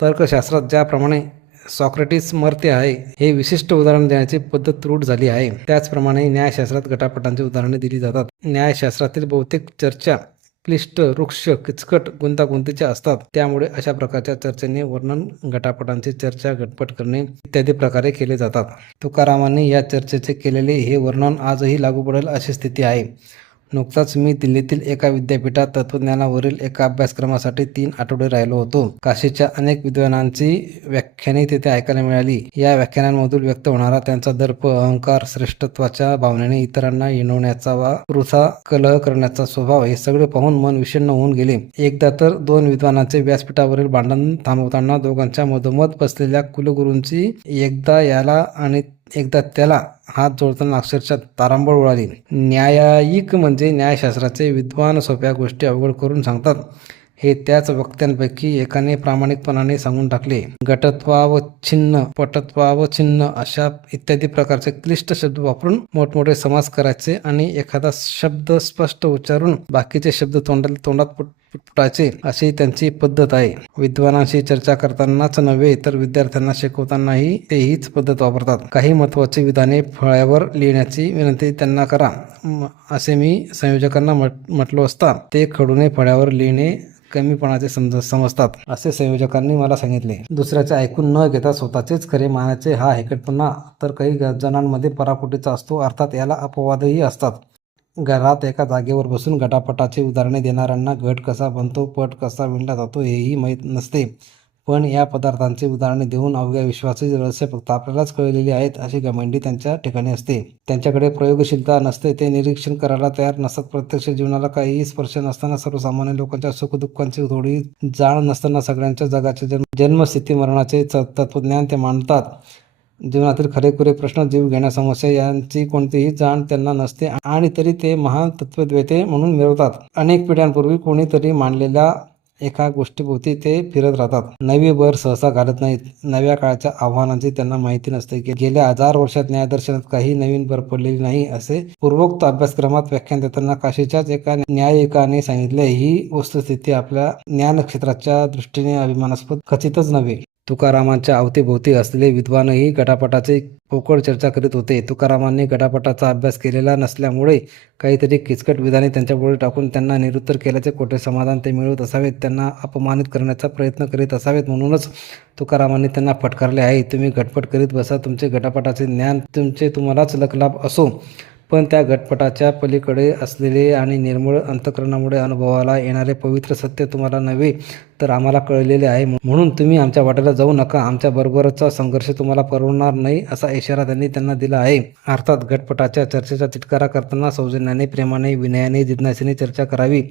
तर्कशास्त्रात ज्याप्रमाणे सॉक्रेटिस मर्त्य आहे हे विशिष्ट उदाहरण देण्याची पद्धत रूढ झाली आहे, त्याचप्रमाणे न्यायशास्त्रात गटापटांची उदाहरणे दिली जातात. न्यायशास्त्रातील बहुतेक चर्चा क्लिष्ट, वृक्ष, किचकट, गुंतागुंतीच्या असतात. त्यामुळे अशा प्रकारच्या चर्चेने वर्णन, गटापटांची चर्चा, गटपट करणे इत्यादी प्रकारे केले जातात. तुकारामांनी या चर्चेचे केलेले हे वर्णन आजही लागू पडेल अशी स्थिती आहे. नुकताच मी दिल्लीतील एका विद्यापीठात तत्त्वज्ञानावरील एका अभ्यासक्रमासाठी 3 आठवडे राहिलो होतो. काशीच्या अनेक विद्वानांची व्याख्याने तिथे ऐकायला मिळाली. या व्याख्यानांमधून व्यक्त होणारा त्यांचा दर्प, अहंकार, श्रेष्ठत्वाच्या भावनेने इतरांना हिणवण्याचा वा वृथा कलह करण्याचा स्वभाव हे सगळे पाहून मन विषण्ण होऊन गेले. एकदा तर 2 विद्वानांचे व्यासपीठावरील भांडण थांबवताना दोघांच्या मधोमध बसलेल्या कुलगुरूंची एकदा याला आणि एकदा त्याला हात जोडताना अक्षरशः तारांबळ उडाली. न्यायिक म्हणजे न्यायशास्त्राचे विद्वान सोप्या गोष्टी अवघड करून सांगतात हे त्याच वक्त्यांपैकी एकाने प्रामाणिकपणाने सांगून टाकले. घटत्वावच्छिन्न, पटत्वावच्छिन्न अशा इत्यादी प्रकारचे क्लिष्ट शब्द वापरून मोठमोठे समास करायचे आणि एखादा शब्द स्पष्ट उच्चारून बाकीचे शब्द तोंडात पुटायचे अशी त्यांची पद्धत आहे. विद्वानांशी चर्चा करतानाच नव्हे तर विद्यार्थ्यांना शिकवतानाही ते हीच पद्धत वापरतात. काही महत्त्वाची विधाने फळ्यावर लिहिण्याची विनंती त्यांना करा असे मी संयोजकांना म्हटलो असता ते खडूने फळ्यावर लिहिणे कमीपणाचे समजतात असे संयोजकांनी मला सांगितले. दुसऱ्याचे ऐकून न घेता स्वतःचेच खरे मानायचे हा हेकटपणा तर काही जणांमध्ये पराकोटीचा असतो. अर्थात याला अपवादही असतात. घरात एका जागेवर बसून गटापटाची उदाहरणे देणाऱ्यांना घट कसा बनतो, पट कसा विणला जातो हेही माहीत नसते. पण या पदार्थांची उदाहरणे देऊन अवघ्या विश्वाची रहस्य फक्त आपल्यालाच कळलेली आहेत अशी घमंडी त्यांच्या ठिकाणी असते. त्यांच्याकडे प्रयोगशीलता नसते. ते निरीक्षण करायला तयार नसतात. प्रत्यक्ष जीवनाला काहीही स्पर्श नसताना, सर्वसामान्य लोकांच्या सुखदुःखांची थोडी जाण नसताना सगळ्यांच्या जगाचे जन्मस्थिती मरणाचे तत्वज्ञान ते मांडतात. जीवनातील खरेखुरे प्रश्न, जीव घेण्या समस्या यांची कोणतीही जाण त्यांना नसते आणि तरी ते महान तत्वद्वेते म्हणून मिळवतात. अनेक पिढ्यांपूर्वी कोणीतरी मांडलेल्या एका गोष्टीभोवती ते फिरत राहतात. नवी भर सहसा घालत नाहीत. नव्या काळाच्या आव्हानांची त्यांना माहिती नसते. गेल्या 1000 वर्षात न्यायदर्शनात काही नवीन भर पडलेली नाही असे पूर्वोक्त अभ्यासक्रमात व्याख्यान देताना काशीच्याच एका न्यायिकाने सांगितले. ही वस्तुस्थिती आपल्या ज्ञानक्षेत्राच्या दृष्टीने अभिमानास्पद खचितच नव्हे. तुकारामांच्या अवतीभोवती असलेले विद्वानही गटापटाची पोकळ चर्चा करीत होते. तुकारामांनी गटापटाचा अभ्यास केलेला नसल्यामुळे काहीतरी किचकट विधाने त्यांच्यापुढे टाकून त्यांना निरुत्तर केल्याचे खोटे समाधान ते मिळवत असावेत. त्यांना अपमानित करण्याचा प्रयत्न करीत असावेत. म्हणूनच तुकारामांनी त्यांना फटकारले आहे. तुम्ही गटपट करीत बसा. तुमचे गटापटाचे ज्ञान तुम्हालाच लकलाभ असो, पण त्या गटपटाच्या पलीकडे असलेले आणि निर्मळ अंतःकरणामुळे अनुभवाला येणारे पवित्र सत्य तुम्हाला नव्हे तर आम्हाला कळलेले आहे. म्हणून तुम्ही आमच्या वाट्याला जाऊ नका. आमच्या बरोबरचा संघर्ष तुम्हाला परवडणार नाही असा इशारा त्यांनी त्यांना दिला आहे. अर्थात गटपटाच्या चर्चेचा तिटकारा करताना सौजन्याने, प्रेमाने, विनयाने, जिज्ञासेने चर्चा करावी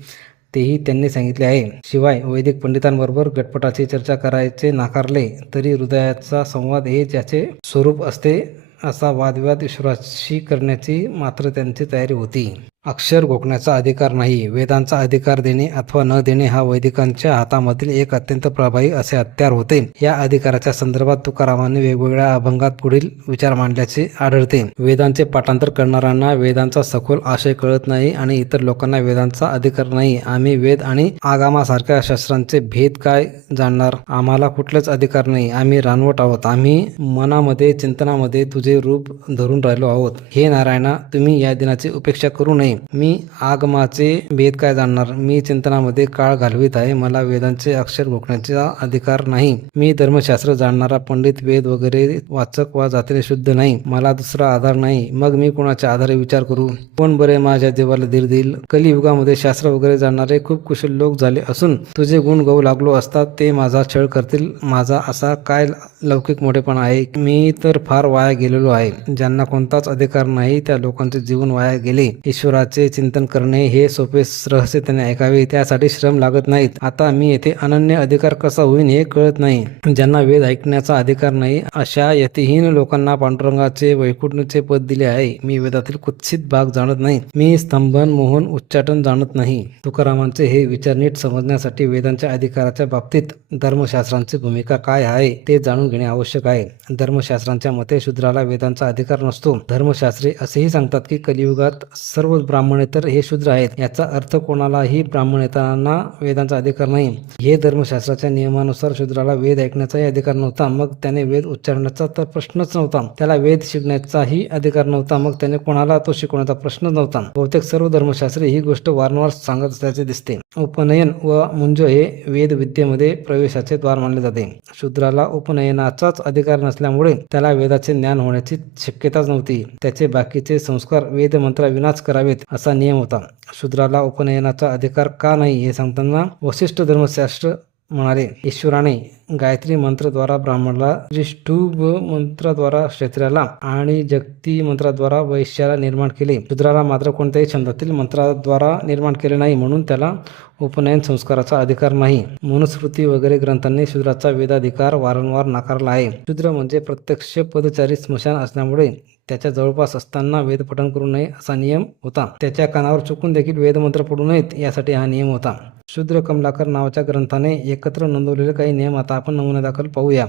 तेही त्यांनी सांगितले आहे. शिवाय वैदिक पंडितांबरोबर गटपटाची चर्चा करायचे नाकारले तरी हृदयाचा संवाद हे ज्याचे स्वरूप असते असा वादविवाद ईश्वराशी करण्याची मात्र त्यांची तयारी होती. अक्षर घोकण्याचा अधिकार नाही. वेदांचा अधिकार देणे अथवा न देणे हा वैदिकांच्या हातामधील एक अत्यंत प्रभावी असे हत्यार होते. या अधिकाराच्या संदर्भात तुकारामांनी वेगवेगळ्या अभंगात पुढील विचार मांडल्याचे आढळते. वेदांचे पाठांतर करणाऱ्यांना वेदांचा सखोल आशय कळत नाही आणि इतर लोकांना वेदांचा अधिकार नाही. आम्ही वेद आणि आगमासारख्या शास्त्रांचे भेद काय जाणणार? आम्हाला कुठलाच अधिकार नाही. आम्ही रानवट आहोत. आम्ही मनामध्ये, चिंतनामध्ये तुझे रूप धरून राहिलो आहोत. हे नारायणा, तुम्ही या दिनाची उपेक्षा करू नये. मी आगमाचे भेद काय जाणणार? मी चिंतनामध्ये काळ घालवित आहे. मला वेदांचे अक्षर घोकण्याचा अधिकार नाही. मी धर्मशास्त्र जाणणारा पंडित, वेद वगैरे वाचक वा जातीने शुद्ध नाही. मला दुसरा आधार नाही. मग मी कोणाच्या आधारे विचार करू? कोण बरे माझ्या देवाला धीर देईल? कलियुगामध्ये शास्त्र वगैरे जाणणारे खूप कुशल लोक झाले असून तुझे गुण गाऊ लागलो असतात ते माझा छळ करतील. माझा असा काय लौकिक मोठेपणा आहे? मी तर फार वाया गेलेलो आहे. ज्यांना कोणताच अधिकार नाही त्या लोकांचे जीवन वाया गेले. ईश्वराचे चिंतन करणे हे सोपे रहस्य त्याने ऐकावे, त्यासाठी श्रम लागत नाहीत. आता मी येथे अनन्य अधिकार कसा होईन हे कळत नाही. ज्यांना वेद ऐकण्याचा अधिकार नाही अशा यतिहीन लोकांना पांडुरंगाचे वैकुंठचे पद दिले आहे. मी वेदातील कुत्सित भाग जाणत नाही. मी स्तंभन, मोहन, उच्चाटन जाणत नाही. तुकारामांचे हे विचार नीट समजण्यासाठी वेदांच्या अधिकाराच्या बाबतीत धर्मशास्त्रांची भूमिका काय आहे ते जाणून घेणे आवश्यक आहे. धर्मशास्त्रांच्या मते शूद्राला वेदांचा अधिकार नसतो. धर्मशास्त्रे असेही सांगतात की कलियुगात सर्व ब्राह्मणेतर हे शूद्र आहेत. याचा अर्थ कोणालाही ब्राह्मणेतरांना वेदांचा अधिकार नाही. हे धर्मशास्त्राच्या नियमानुसार शूद्राला वेद ऐकण्याचाही अधिकार नव्हता. मग त्याने वेद उच्चारण्याचा तर प्रश्नच नव्हता. त्याला वेद शिकण्याचाही अधिकार नव्हता. मग त्याने कोणाला तो शिकवण्याचा प्रश्नच नव्हता. बहुतेक सर्व धर्मशास्त्रे ही गोष्ट वारंवार सांगत असल्याचे दिसते. उपनयन व मुंज हे वेद विद्येमध्ये प्रवेशाचे द्वार मानले जाते. शूद्राला उपनयनाचाच अधिकार नसल्यामुळे त्याला वेदाचे ज्ञान होण्याची शक्यताच नव्हती. त्याचे बाकीचे संस्कार वेदमंत्राविनाच करावेत असा नियम होता. शूद्राला उपनयनाचा अधिकार का नाही हे सांगताना वसिष्ठ धर्मशास्त्र म्हणाले, ईश्वराने गायत्री मंत्राद्वारा ब्राह्मणाला, ऋष्टुभ मंत्राद्वारा क्षत्रियाला आणि जगती मंत्राद्वारा वैश्याला निर्माण केले. शूद्राला मात्र कोणत्याही छंदातील मंत्राद्वारा निर्माण केले नाही, म्हणून त्याला उपनयन संस्काराचा अधिकार नाही. मनुस्मृती वगैरे ग्रंथांनी शूद्राचा वेदाधिकार वारंवार नाकारला आहे. शूद्र म्हणजे प्रत्यक्ष पदचारी स्मशान असल्यामुळे त्याच्या जवळपास असताना वेदपठण करू नये असा नियम होता. त्याच्या कानावर चुकून देखील वेदमंत्र पडू नयेत यासाठी हा नियम होता. शूद्र कमलाकर नावाच्या ग्रंथाने एकत्र नोंदवलेले काही नियम आता आपण नमुन्यादाखल पाहूया.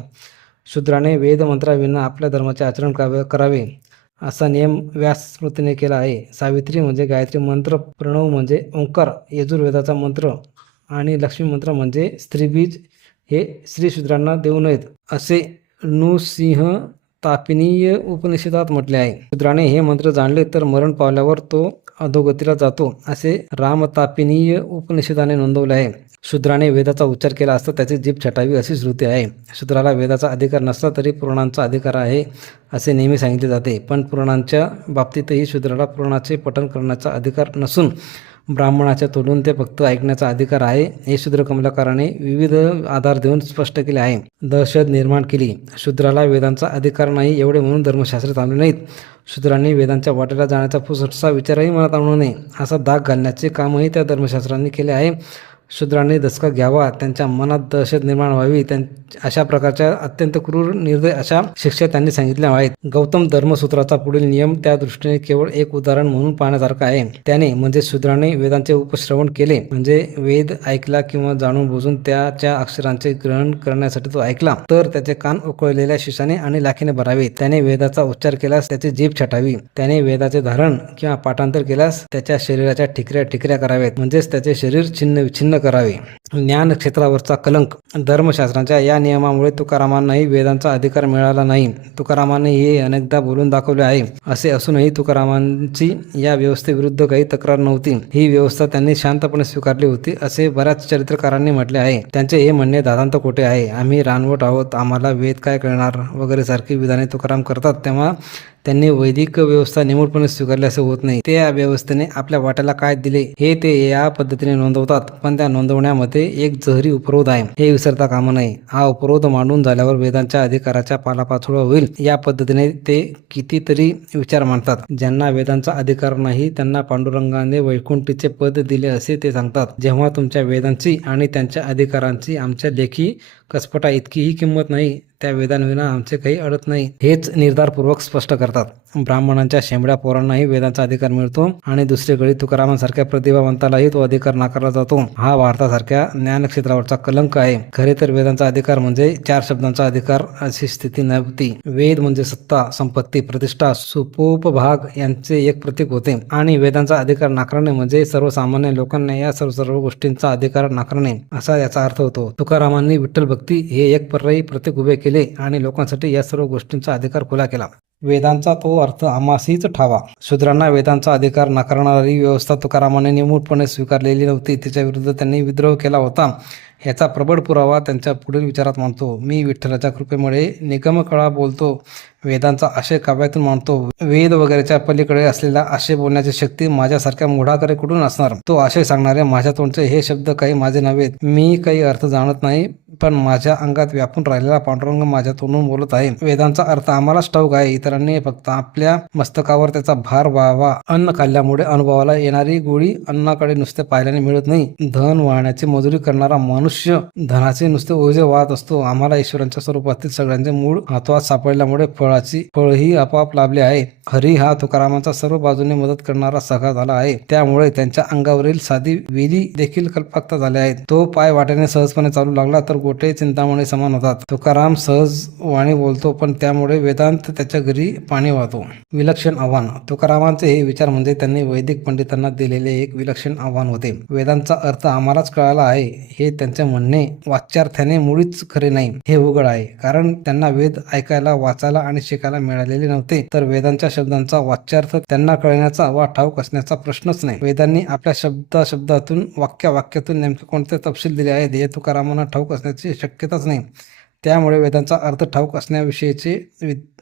शूद्राने वेदमंत्राविना आपल्या धर्माचे आचरण करावे असा नियम व्यास स्मृतीने केला आहे. सावित्री म्हणजे गायत्री मंत्र, प्रणव म्हणजे ओंकार, यजुर्वेदाचा मंत्र आणि लक्ष्मी मंत्र म्हणजे स्त्रीबीज हे स्त्री शूद्रांना देऊ नयेत असे नृसिंह तापिनीय उपनिषदात म्हटले आहे. शूद्राने हे मंत्र जाणले तर मरण पावल्यावर तो अधोगतीला जातो असे रामतापिनीय उपनिषदाने नोंदवले आहे. शूद्राने वेदाचा उच्चार केला असता त्याची जीभ छटावी अशी श्रुती आहे. शूद्राला वेदाचा अधिकार नसला तरी पुराणांचा अधिकार आहे असे नेहमी सांगितले जाते. पण पुराणांच्या बाबतीतही शूद्राला पुराणाचे पठण करण्याचा अधिकार नसून ब्राह्मणाच्या तोडून ते फक्त ऐकण्याचा अधिकार आहे हे शूद्र कमलाकाराने विविध आधार देऊन स्पष्ट केले आहे. दहशत निर्माण केली. शूद्राला वेदांचा अधिकार नाही एवढे म्हणून धर्मशास्त्र थांबले नाहीत. शूद्रांनी वेदांच्या वाटेला जाण्याचा पुसटसा विचारही मनात आणू नये असा दाग घालण्याचे कामही त्या धर्मशास्त्रांनी केले आहे. शूद्रांनी दचका घ्यावा, त्यांच्या मनात दहशत निर्माण व्हावी, अशा प्रकारच्या अत्यंत क्रूर निर्दय अशा शिक्षा त्यांनी सांगितल्या आहेत. गौतम धर्मसूत्राचा पुढील नियम त्या दृष्टीने केवळ एक उदाहरण म्हणून पाहण्यासारखा आहे. त्याने म्हणजे शूद्राने वेदांचे उपश्रवण केले म्हणजे वेद ऐकला किंवा जाणून बुजून त्याच्या अक्षरांचे ग्रहण करण्यासाठी तो ऐकला तर त्याचे कान उकळलेल्या शिशाने आणि लाखीने भरावे. त्याने वेदाचा उच्चार केल्यास त्याची जीभ छटावी. त्याने वेदाचे धारण किंवा पाठांतर केल्यास त्याच्या शरीराच्या ठिकऱ्या ठिकऱ्या कराव्यात म्हणजेच त्याचे शरीर छिन्न विछिन्न न करावे. ज्ञान क्षेत्रावरचा कलंक. धर्मशास्त्राच्या या नियमामुळे तुकारामांनाही वेदांचा अधिकार मिळाला नाही. तुकारामांनी हे अनेकदा बोलून दाखवले आहे. असे असूनही तुकारामांची या व्यवस्थेविरुद्ध काही तक्रार नव्हती. ही व्यवस्था त्यांनी शांतपणे स्वीकारली होती असे बऱ्याच चरित्रकारांनी म्हटले आहे. त्यांचे हे म्हणणे दादांत खोटे आहे. आम्ही रानवट आहोत, आम्हाला वेद काय कळणार वगैरे सारखी विधाने तुकाराम करतात तेव्हा त्यांनी वैदिक व्यवस्था निमूळपणे स्वीकारली असे होत नाही. ते या व्यवस्थेने आपल्या वाट्याला काय दिले हे ते या पद्धतीने नोंदवतात. पण त्या नोंदवण्यामध्ये एक जहरी उपरोध आहे हे विसरता कामा नये. हा उपरोध मांडून झाल्यावर वेदांच्या अधिकाराच्या पालापाचोळा होईल या पद्धतीने ते कितीतरी विचार मांडतात. ज्यांना वेदांचा अधिकार नाही त्यांना पांडुरंगाने वैकुंठीचे पद दिले असे ते सांगतात. जेव्हा तुमच्या वेदांची आणि त्यांच्या अधिकारांची आमच्या लेखी कसपटा इतकीही किंमत नाही, त्या वेदांविना आमचे काही अडत नाही हेच निर्धारपूर्वक स्पष्ट करतात. ब्राह्मणांच्या शेंबड्या पोरांनाही वेदांचा अधिकार मिळतो आणि दुसरीकडे तुकारामांसारख्या प्रतिभावंतालाही तो अधिकार नाकारला जातो. हा भारतासारख्या ज्ञानक्षेत्रावरचा कलंक आहे. खरे तर वेदांचा अधिकार म्हणजे 4 शब्दांचा अधिकार अशी स्थिती नव्हती. वेद म्हणजे सत्ता, संपत्ती, प्रतिष्ठा, सुपोपभाग यांचे एक प्रतीक होते आणि वेदांचा अधिकार नाकारणे म्हणजे सर्वसामान्य लोकांना या सर्व गोष्टींचा अधिकार नाकारणे असा याचा अर्थ होतो. तुकारामांनी विठ्ठल भक्ती हे एक पर्यायी प्रतीक उभे केले आणि लोकांसाठी या सर्व गोष्टींचा अधिकार खुला केला. वेदांचा तो अर्थ आम्हासीच ठावा. शूद्रांना वेदांचा अधिकार नाकारणारी व्यवस्था तुकारामाने निमूळपणे स्वीकारलेली नव्हती. तिच्या विरुद्ध त्यांनी विद्रोह केला होता. याचा प्रबळ पुरावा त्यांच्या पुढील विचारात मांडतो. मी विठ्ठलाच्या कृपेमुळे निगमकळा बोलतो, वेदांचा आशय काव्यातून मांडतो. वेद वगैरेच्या पलीकडे असलेला आशय बोलण्याची शक्ती माझ्यासारख्या मूढाकडे कुठून असणार? तो आशय सांगणारे माझ्या तोंडचे हे शब्द काही माझे नव्हेत. मी काही अर्थ जाणत नाही, पण माझ्या अंगात व्यापून राहिलेला पांडुरंग माझ्या तोंडून बोलत आहे. वेदांचा अर्थ आम्हालाच ठाऊक आहे, इतरांनी फक्त आपल्या मस्तकावर त्याचा भार व्हावा. अन्न खाल्ल्यामुळे अनुभवाला येणारी गोळी अन्नाकडे नुसते पाहिल्याने मिळत नाही. धन वाहण्याची मजुरी करणारा मनुष्य धनाचे नुसते ओझे वाहत असतो. आम्हाला ईश्वरांच्या स्वरूपातील सगळ्यांचे मूळ हातवात सापडल्यामुळे फळही आपोआप लाभले आहे. हरी हा तुकारामांचा सर्व बाजूने मदत करणारा सखा झाला आहे. त्यामुळे त्यांच्या अंगावरील साधी वेली देखील कल्पकता झाल्या आहेत. तो पाय वाट्याने सहजपणे चालू लागला तर गोटे चिंतामणी समान होतात. तुकाराम सहज वाणी बोलतो, पण त्यामुळे वेदांत त्याच्या घरी पाणी वाहतो. विलक्षण आव्हान. तुकारामांचे हे विचार म्हणजे त्यांनी वैदिक पंडितांना दिलेले एक विलक्षण आव्हान होते. वेदांचा अर्थ आम्हालाच कळाला आहे हे त्यांचे म्हणणे वाच्यार्थाने मुळीच खरे नाही हे उघड आहे. कारण त्यांना वेद ऐकायला, वाचायला आणि शिकायला मिळालेले नव्हते, तर वेदांच्या शब्दांचा वाच्यार्थ त्यांना कळण्याचा वा ठाऊक असण्याचा प्रश्नच नाही. वेदांनी आपल्या शब्दातून वाक्यातून नेमके कोणते तपशील दिले आहेत हे तुकारामांना ठाऊक असण्याची शक्यताच नाही. त्यामुळे वेदांचा अर्थ ठाऊक असण्याविषयीचे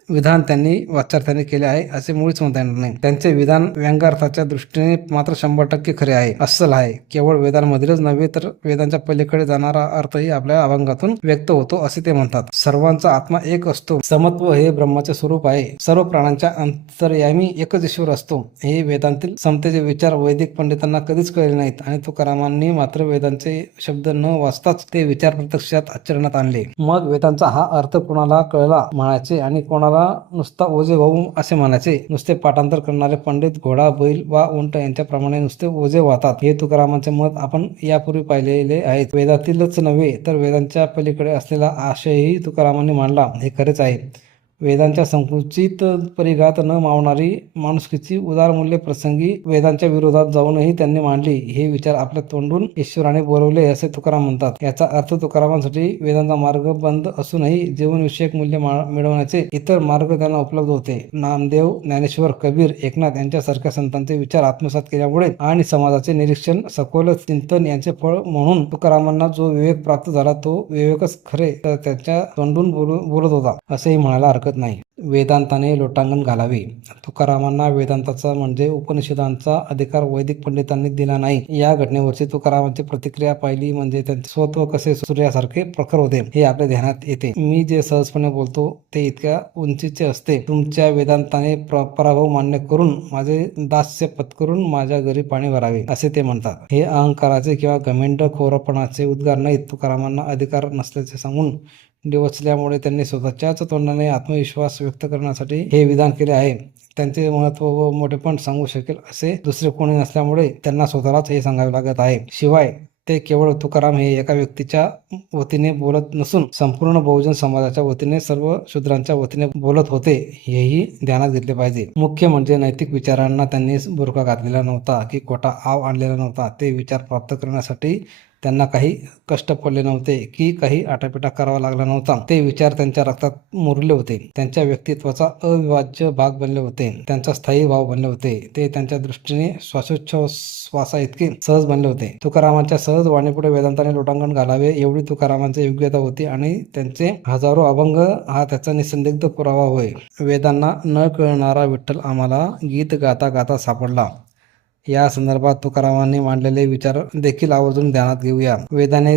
विधान त्यांनी वाच्यार्थाने केले आहे असे मुळीच म्हणता येणार नाही. त्यांचे विधान व्यंगार्थाच्या दृष्टीने मात्र 100% खरे आहे, अस्सल आहे. केवळ वेदांमधीलच नव्हे तर वेदांच्या पलीकडे जाणारा अर्थही आपल्या अभंगातून व्यक्त होतो असे ते म्हणतात. सर्वांचा आत्मा एक असतो. समत्व हे ब्रह्माचे स्वरूप आहे. सर्व प्राणांच्या अंतर्यामी एकच ईश्वर असतो. हे वेदांतील समतेचे विचार वैदिक पंडितांना कधीच कळले नाहीत आणि तुकारामांनी मात्र वेदांचे शब्द न वाचताच ते विचार प्रत्यक्षात आचरणात आणले. मग वेदांचा हा अर्थ कोणाला कळला म्हणायचे आणि कोणाला नुसता ओझे वाहू असे म्हणायचे. नुसते पाठांतर करणारे पंडित घोडा, बैल वा उंट यांच्याप्रमाणे नुसते ओझे वाहतात हे तुकारामांचे मत आपण यापूर्वी पाहिलेले आहेत. वेदातीलच नव्हे तर वेदांच्या पलीकडे असलेला आशयही तुकारामांनी मांडला हे खरेच आहे. वेदांच्या संकुचित परिघात न मावणारी माणुसकीची उदारमूल्य प्रसंगी वेदांच्या विरोधात जाऊनही त्यांनी मांडली. हे विचार आपल्या तोंडून ईश्वराने बोलवले असे तुकाराम म्हणतात. याचा अर्थ तुकारामांसाठी वेदांचा मार्ग बंद असूनही जीवनविषयक मूल्य मिळवण्याचे इतर मार्ग त्यांना उपलब्ध होते. नामदेव, ज्ञानेश्वर, कबीर, एकनाथ यांच्यासारख्या संतांचे विचार आत्मसात केल्यामुळे आणि समाजाचे निरीक्षण, सखोल चिंतन यांचे फळ म्हणून तुकारामांना जो विवेक प्राप्त झाला तो विवेकच खरे तर त्यांच्या तोंडून बोलत होता असेही म्हणायला हरकत नाही. वेदांताने लोटांगण घालावे. तुकारामांना वेदांताचा म्हणजे उपनिषदांचा अधिकार वैदिक पंडितांनी दिला नाही. या घटनेवरची तुकारामांची प्रतिक्रिया पाहिली म्हणजे त्यांचे स्वत्व कसे सूर्यासारखे प्रखर होते हे आपल्या ध्यानात येते. मी जे सहजपणे बोलतो ते इतक्या उंचीचे असते. तुमच्या वेदांताने पराभव मान्य करून माझे दास्य पत्करून माझ्या घरी पाणी भरावे असे ते म्हणतात. हे अहंकाराचे किंवा घमेंडखोरपणाचे उद्गार नाहीत. तुकारामांना अधिकार नसल्याचे सांगून डिवचल्यामुळे त्यांनी स्वतःच्याच तोंडाने आत्मविश्वास व्यक्त करण्यासाठी हे विधान केले आहे. त्यांचे महत्त्व व मोठेपण सांगू शकेल असे दुसरे कोणी नसल्यामुळे त्यांना स्वतःलाच हे सांगावे लागत आहे. शिवाय ते केवळ तुकाराम हे एका व्यक्तीच्या वतीने बोलत नसून संपूर्ण बहुजन समाजाच्या वतीने, सर्व शूद्रांच्या वतीने बोलत होते हेही ध्यानात घेतले पाहिजे. मुख्य म्हणजे नैतिक विचारांना त्यांनी बुरखा घातलेला नव्हता की खोटा आव आणलेला नव्हता. ते विचार प्राप्त करण्यासाठी त्यांना काही कष्ट पडले नव्हते की काही आटापिटा करावा लागला नव्हता. ते विचार त्यांच्या रक्तात मुरले होते, त्यांच्या व्यक्तित्वाचा अविभाज्य भाग बनले होते, त्यांचा स्थायी भाव बनले होते. ते त्यांच्या दृष्टीने श्वासोच्छ्वासा इतके सहज बनले होते. तुकारामांच्या सहज वाणीपुढे वेदांताने लोटांगण घालावे एवढी तुकारामांची योग्यता होती आणि त्यांचे हजारो अभंग हा त्याचा निसंदिग्ध पुरावा होय. वेदांना न कळणारा विठ्ठल आम्हाला गीत गाता गाता सापडला. या संदर्भात तुकारामांनी मांडलेले विचार देखील आवर्जून ध्यानात घेऊया. वेदाने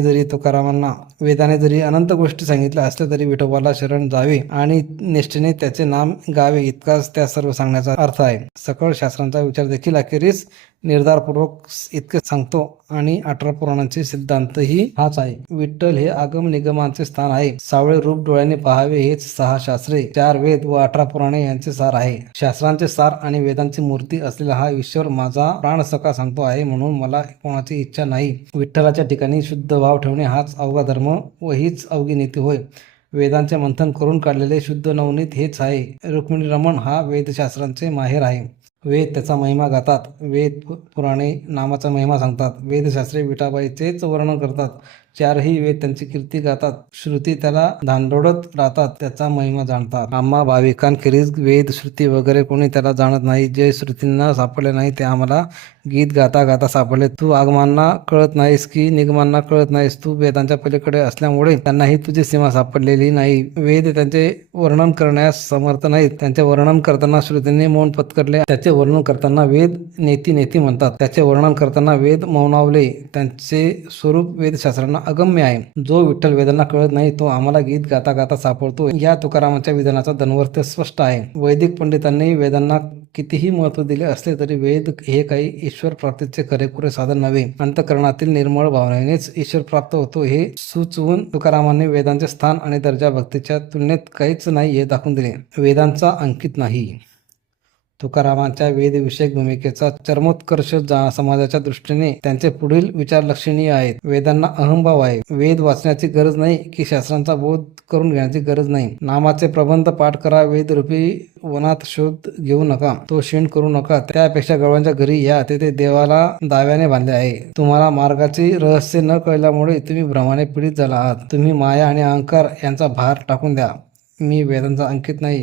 जरी अनंत गोष्टी सांगितल्या असल्या तरी विठोबाला शरण जावे आणि निष्ठेने त्याचे नाम गावे इतकाच त्या सर्व सांगण्याचा अर्थ आहे. सकळ शास्त्रांचा विचार देखील अखेरीस निर्धारपूर्वक इतके सांगतो आणि 18 पुराणांचे सिद्धांतही हाच आहे. विठ्ठल हे आगम निगमांचे स्थान आहे. सावळे रूप डोळ्याने पाहावे हेच 6 शास्त्रे, 4 वेद व 18 पुराणे यांचे सार आहे. शास्त्रांचे सार आणि वेदांची मूर्ती असलेला हा ईश्वर माझा प्राणसखा सांगतो आहे, म्हणून मला कोणाची इच्छा नाही. विठ्ठलाच्या ठिकाणी शुद्ध भाव ठेवणे हाच अवघा धर्म व हीच अवघी नीती होय. वेदांचे मंथन करून काढलेले शुद्ध नवनीत हेच आहे. रुक्मिणी रमण हा वेदशास्त्रांचे माहेर आहे. वेद त्याचा महिमा गातात, वेद पुराणे नामाचा महिमा सांगतात, वेदशास्त्रे विठाबाईचेच वर्णन करतात. 4ही वेद त्यांची कीर्ती गातात, श्रुती त्याला धांडोडत राहतात, त्याचा महिमा जाणतात. आम्हा भाविकांखेरीज वेद श्रुती वगैरे कोणी त्याला जाणत नाही. जे श्रुतींना सापडले नाही ते आम्हाला गीत गाता गाता सापडले. तू आगमांना कळत नाहीस की निगमांना कळत नाहीस. तू वेदांच्या पलीकडे असल्यामुळे त्यांनाही तुझी सीमा सापडलेली नाही. वेद त्यांचे वर्णन करण्यास समर्थ नाहीत. त्यांचे वर्णन करताना श्रुतींनी मौन पत्करले. त्याचे वर्णन करताना वेद नेती नेती म्हणतात. त्याचे वर्णन करताना वेद मौनावले. त्यांचे स्वरूप वेदशास्त्रांना अगम्य आहे. जो विठ्ठल वेदांना कळत नाही तो आम्हाला गीत गाता गाता सापडतो. या तुकारामांच्या विधानाचा धन्वर्थ स्पष्ट आहे. वैदिक पंडितांनी वेदांना कितीही महत्त्व दिले असले तरी वेद हे काही ईश्वर प्राप्तीचे खरेखुरे साधन नव्हे. अंतःकरणातील निर्मळ भावनेनेच ईश्वर प्राप्त होतो हे सुचवून तुकारामांनी वेदांचे स्थान आणि दर्जा भक्तीच्या तुलनेत काहीच नाही हे दाखवून दिले. वेदांचा अंकित नाही. तुकारामांच्या वेदविषयक भूमिकेचा चरमोत्कर्ष समाजाच्या दृष्टीने त्यांचे पुढील विचार लक्षणीय आहेत. वेदांना अहंभाव आहे. वेद वाचण्याची गरज नाही की शास्त्रांचा बोध करून घेण्याची गरज नाही. नामाचे प्रबंध पाठ करा. वेदरूपी वनात शोध घेऊ नका. तो शीण करू नका. त्यापेक्षा गवळ्यांच्या घरी या. तेथे देवाला दाव्याने बांधले आहे. तुम्हाला मार्गाची रहस्य न कळल्यामुळे तुम्ही भ्रमाने पीडित झाला आहात. तुम्ही माया आणि अहंकार यांचा भार टाकून द्या. मी वेदांचा अंकित नाही,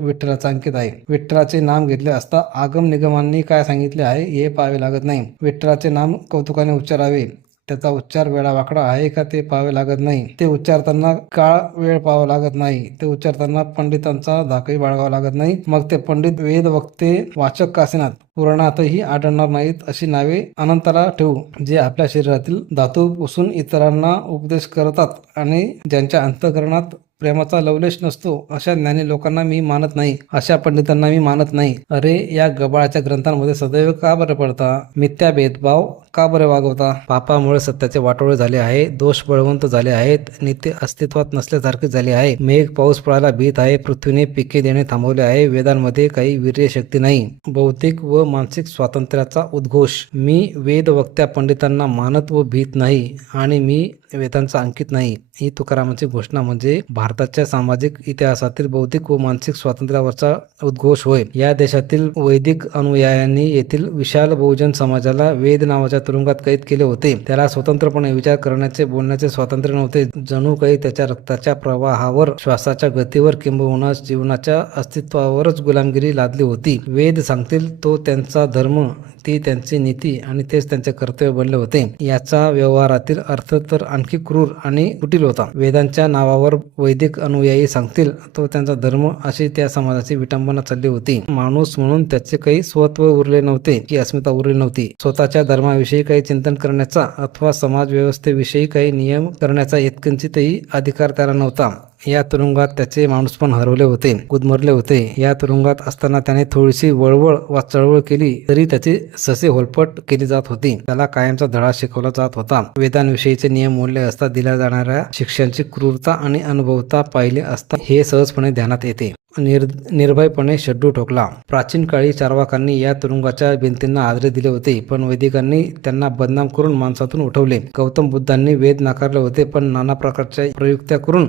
विठ्ठलाचा अंकित आहे. विठ्ठलाचे नाम घेतले असता आगम निगमांनी काय सांगितले आहे हे पाहावे लागत नाही. विठ्ठलाचे नाम कौतुकाने उच्चारावे. त्याचा उच्चार वेळावाकडा आहे का ते पाहावे लागत नाही. ते उच्चारताना काळ वेळ पाहावा लागत नाही. ते उच्चारताना पंडितांचा धाकही बाळगावा लागत नाही. मग ते पंडित वेद वक्ते वाचक का असेनात पुराणातही आढळणार नाहीत अशी नावे अनंताला ठेवू. जे आपल्या शरीरातील धातू पुसून इतरांना उपदेश करतात आणि ज्यांच्या अंतःकरणात प्रेमाचा लवलेश नसतो अशा ज्ञानी लोकांना मी मानत नाही. अशा पंडितांना मी मानत नाही. अरे या गबाळाच्या ग्रंथांमध्ये सदैव का बरं पडता? मिथ्या भेदभाव का बरे वागवता? पापामुळे सत्याचे वाटोळे झाले आहे. दोष बळवंत झाले आहेत. नित्य अस्तित्वात नसल्यासारखे झाले आहे. मेघ पाऊस पडायला भीत आहे. पृथ्वीने पिके देणे थांबवले आहे. वेदांमध्ये काही वीर्य शक्ती नाही. बौद्धिक व मानसिक स्वातंत्र्याचा उद्घोष. मी वेदवक्त्या पंडितांना मानत व भीत नाही आणि मी वेदांचा अंकित नाही. ही तुकारामांची घोषणा म्हणजे भारताच्या सामाजिक इतिहासातील बौद्धिक व मानसिक स्वातंत्र्यावरचा उद्घोष होय. या देशातील वैदिक अनुयायांनी येथील विशाल बहुजन समाजाला वेद नावाच्या तुरुंगात कैद केले होते. त्याला स्वतंत्रपणे विचार करण्याचे बोलण्याचे स्वातंत्र्य नव्हते. जणू काही त्याच्या रक्ताच्या प्रवाहावर, श्वासाच्या गतीवर किंबहुना जीवनाच्या अस्तित्वावरच गुलामगिरी लादली होती. वेद सांगतील तो त्यांचा धर्म, ती त्यांची नीती आणि तेच त्यांचे कर्तव्य बनले होते. याचा व्यवहारातील अर्थ तर आणखी क्रूर आणि कुटील होता. वेदांच्या नावावर वैदिक अनुयायी सांगतील तो त्यांचा धर्म अशी त्या समाजाची विटंबना चालली होती. माणूस म्हणून त्याचे काही स्वत्व उरले नव्हते की अस्मिता उरली नव्हती. स्वतःच्या धर्माविषयी काही चिंतन करण्याचा अथवा समाज व्यवस्थेविषयी काही नियम करण्याचा इतकिंचितही अधिकार त्याला नव्हता. या तुरुंगात त्याचे माणूसपण हरवले होते, गुदमरले होते. या तुरुंगात असताना त्याने थोडीशी वळवळ वा चळवळ केली तरी त्याची ससे होलपट केली जात होती. त्याला कायमचा धडा शिकवला जात होता. वेदांविषयीचे नियम मोडले असता दिल्या जाणाऱ्या शिक्षांची क्रूरता आणि अनुभवता पाहिले असता हे सहजपणे ध्यानात येते. निर्भयपणे शड्डू ठोकला. प्राचीन काळी चार्वाकांनी या तुरुंगाच्या भिंतींना आदरे दिले होते, पण वैदिकांनी त्यांना बदनाम करून माणसातून उठवले. गौतम बुद्धांनी वेद नाकारले होते, पण नाना प्रकारच्या प्रयुक्त्या करून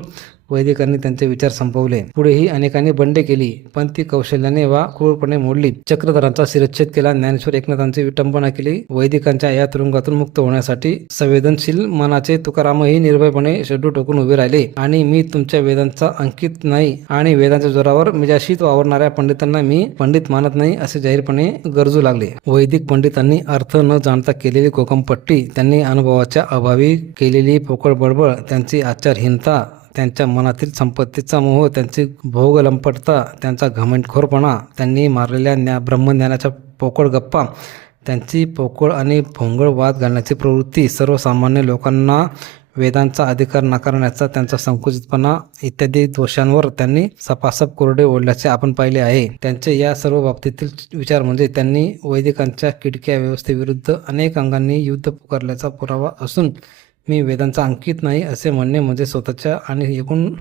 वैदिकांनी त्यांचे विचार संपवले. पुढेही अनेकांनी बंडे केली, पण ती कौशल्याने वा क्रूरपणे मोडली. चक्रधरांचा शिरच्छेद केला. ज्ञानेश्वर एकनाथांची विटंबना केली. वैदिकांच्या या तुरुंगातून मुक्त होण्यासाठी संवेदनशील मनाचे तुकारामही निर्भयपणे शेडू टोकून उभे राहिले आणि मी तुमच्या वेदांचा अंकित नाही आणि वेदांच्या जोरावर मिजाशीत वावरणाऱ्या पंडितांना मी पंडित मानत नाही असे जाहीरपणे गरजू लागले. वैदिक पंडितांनी अर्थ न जाणता केलेली कोकमपट्टी, त्यांनी अनुभवाच्या अभावी केलेली पोकळ बडबड, त्यांची आचारहीनता, त्यांच्या मनातील संपत्तीचा मोह, त्यांची भोगलंपटता, त्यांचा घमंडखोरपणा, त्यांनी मारलेल्या ब्रह्मज्ञानाच्या पोकळ गप्पा, त्यांची पोकळ आणि भोंगळ वाद घालण्याची प्रवृत्ती, सर्वसामान्य लोकांना वेदांचा अधिकार नाकारण्याचा त्यांचा संकुचितपणा इत्यादी दोषांवर त्यांनी सपासप कोरडे ओढल्याचे आपण पाहिले आहे. त्यांचे या सर्व बाबतीतील विचार म्हणजे त्यांनी वैदिकांच्या किडक्या व्यवस्थेविरुद्ध अनेक अंगांनी युद्ध पुकारल्याचा पुरावा असून मी वेदांचा अंकित नाही असे म्हणणे म्हणजे स्वतःच्या आणि एकूण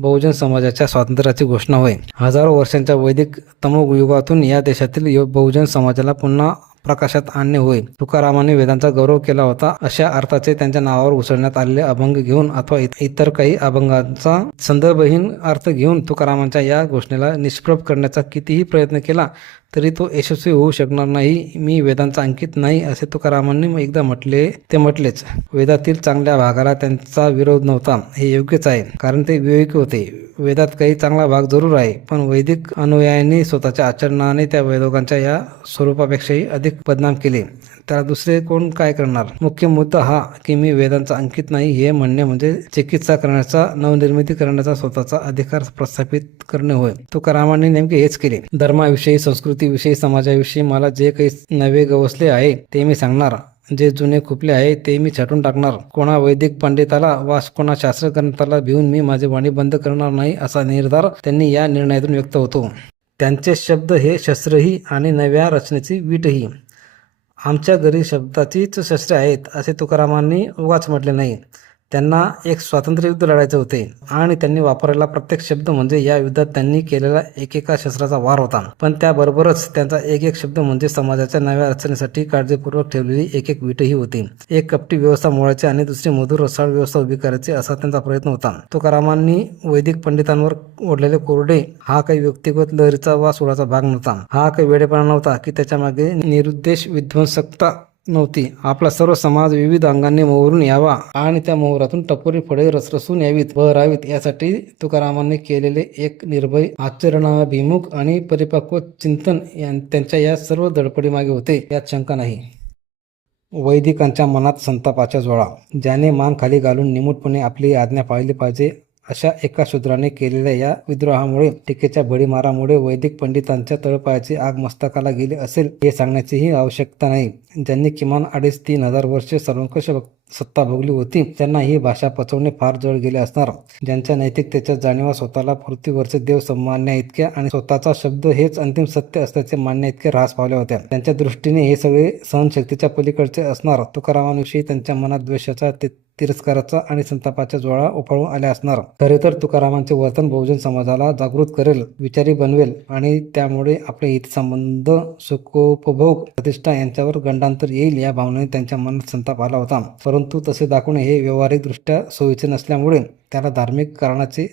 बहुजन समाजाच्या स्वातंत्र्याची घोषणा होय. हजारो वर्षांच्या वैदिक तमोयुगातून या देशातील बहुजन समाजाला पुन्हा प्रकाशात आणणे होय. तुकारामांनी वेदांचा गौरव केला होता अशा अर्थाचे त्यांच्या नावावर उसळण्यात आलेले अभंग घेऊन अथवा इतर काही अभंगांचा संदर्भहीन अर्थ घेऊन तुकारामांच्या या घोषणेला निष्प्रभ करण्याचा कितीही प्रयत्न केला तरी तो यशस्वी होऊ शकणार नाही. मी वेदांचा अंकित नाही असे तुकारामांनी एकदा म्हटले ते म्हटलेच. वेदातील चांगल्या भागाला त्यांचा विरोध नव्हता हे योग्यच आहे, कारण ते विवेकी होते. वेदात काही चांगला भाग जरूर आहे, पण वैदिक अनुयायांनी स्वतःच्या आचरणाने त्या वेदोगांच्या या स्वरूपापेक्षाही अधिक बदनाम केले. त्याला दुसरे कोण काय करणार. मुख्य मुद्दा हा की मी वेदांचा अंकित नाही हे म्हणणे म्हणजे चिकित्सा करण्याचा, नवनिर्मिती करण्याचा स्वतःचा अधिकार प्रस्थापित करणे होय. तुकारामांनी नेमके हेच केले. धर्माविषयी, संस्कृतीविषयी, समाजाविषयी मला जे काही नवे गवसले आहे ते मी सांगणार, जे जुने खुपले आहे ते मी छाटून टाकणार. कोणा वैदिक पंडिताला वा कोणा शास्त्रग्रंथाला भिवून मी माझे वाणी बंद करणार नाही असा निर्धार त्यांनी या निर्णयातून व्यक्त होतो. त्यांचे शब्द हे शस्त्रही आणि नव्या रचनेची वीटही. आमच्या घरी शब्दाचीच शस्त्रे आहेत असे तुकारामांनी उगाच म्हटले नाही. त्यांना एक स्वातंत्र्य युद्ध लढायचे होते आणि त्यांनी वापरलेला प्रत्येक शब्द म्हणजे या युद्धात त्यांनी केलेला एकेका शस्त्राचा वार होता. पण त्याबरोबरच त्यांचा एक एक शब्द म्हणजे समाजाच्या नव्या रचनेसाठी काळजीपूर्वक ठेवलेली एक एक वीटही होती. एक कपटी व्यवस्था मोडायची आणि दुसरी मधुर रसाळ व्यवस्था उभी करायची असा त्यांचा प्रयत्न होता. तुकारामांनी वैदिक पंडितांवर ओढलेले कोरडे हा काही व्यक्तिगत लहरीचा वा सुडाचा भाग नव्हता. हा काही वेडेपणा नव्हता की त्याच्या मागे निरुद्देश विध्वंसकता नव्हती. आपला सर्व समाज विविध अंगांनी मोहरून यावा आणि त्या मोहरातून टपोरी फळे रसरसून यावीत, बहरावीत यासाठी तुकारामांनी केलेले एक निर्भय, आचरणाभिमुख आणि परिपक्व चिंतन त्यांच्या या सर्व धडपडीमागे होते, यात शंका नाही. वैदिकांच्या मनात संतापाच्या ज्वाळा. ज्याने मान खाली घालून निमूटपणे आपली आज्ञा पाळली पाहिजे अशा एका शूद्राने केलेल्या या विद्रोहामुळे, टीकेच्या भडीमारामुळे वैदिक पंडितांच्या तळपायाची आग मस्तकाला गेली असेल हे सांगण्याचीही आवश्यकता नाही. ज्यांनी किमान 2,500-3,000 हजार वर्षे सर्वंकष सत्ता भोगली होती त्यांना ही भाषा पचवणे फार जड गेले असणार. ज्यांच्या नैतिकतेच्या जाणीवा स्वतःला पृथ्वीवरचे देव मानण्या इतक्या आणि स्वतःचा शब्द हेच अंतिम सत्य असल्याचे मानण्या इतके ऱ्हास पावल्या होत्या, त्यांच्या दृष्टीने हे सगळे सहनशक्तीच्या पलीकडचे असणार. तुकारामांविषयी त्यांच्या मनात द्वेषाचा, तिरस्काराचा आणि संतापाच्या ज्वाळा उफाळून आल्या असणार. खरे तर तुकारामांचे वर्तन बहुजन समाजाला जागृत करेल, विचारी बनवेल आणि त्यामुळे आपले हितसंबंध, सुखोपभोग, प्रतिष्ठा यांच्यावर गंडांतर येईल या भावनेने त्यांच्या मनात संताप आला होता. परंतु तसे दाखवणे हे व्यावहारिकदृष्ट्या सोयीचे नसल्यामुळे त्याला धार्मिक कारणाचे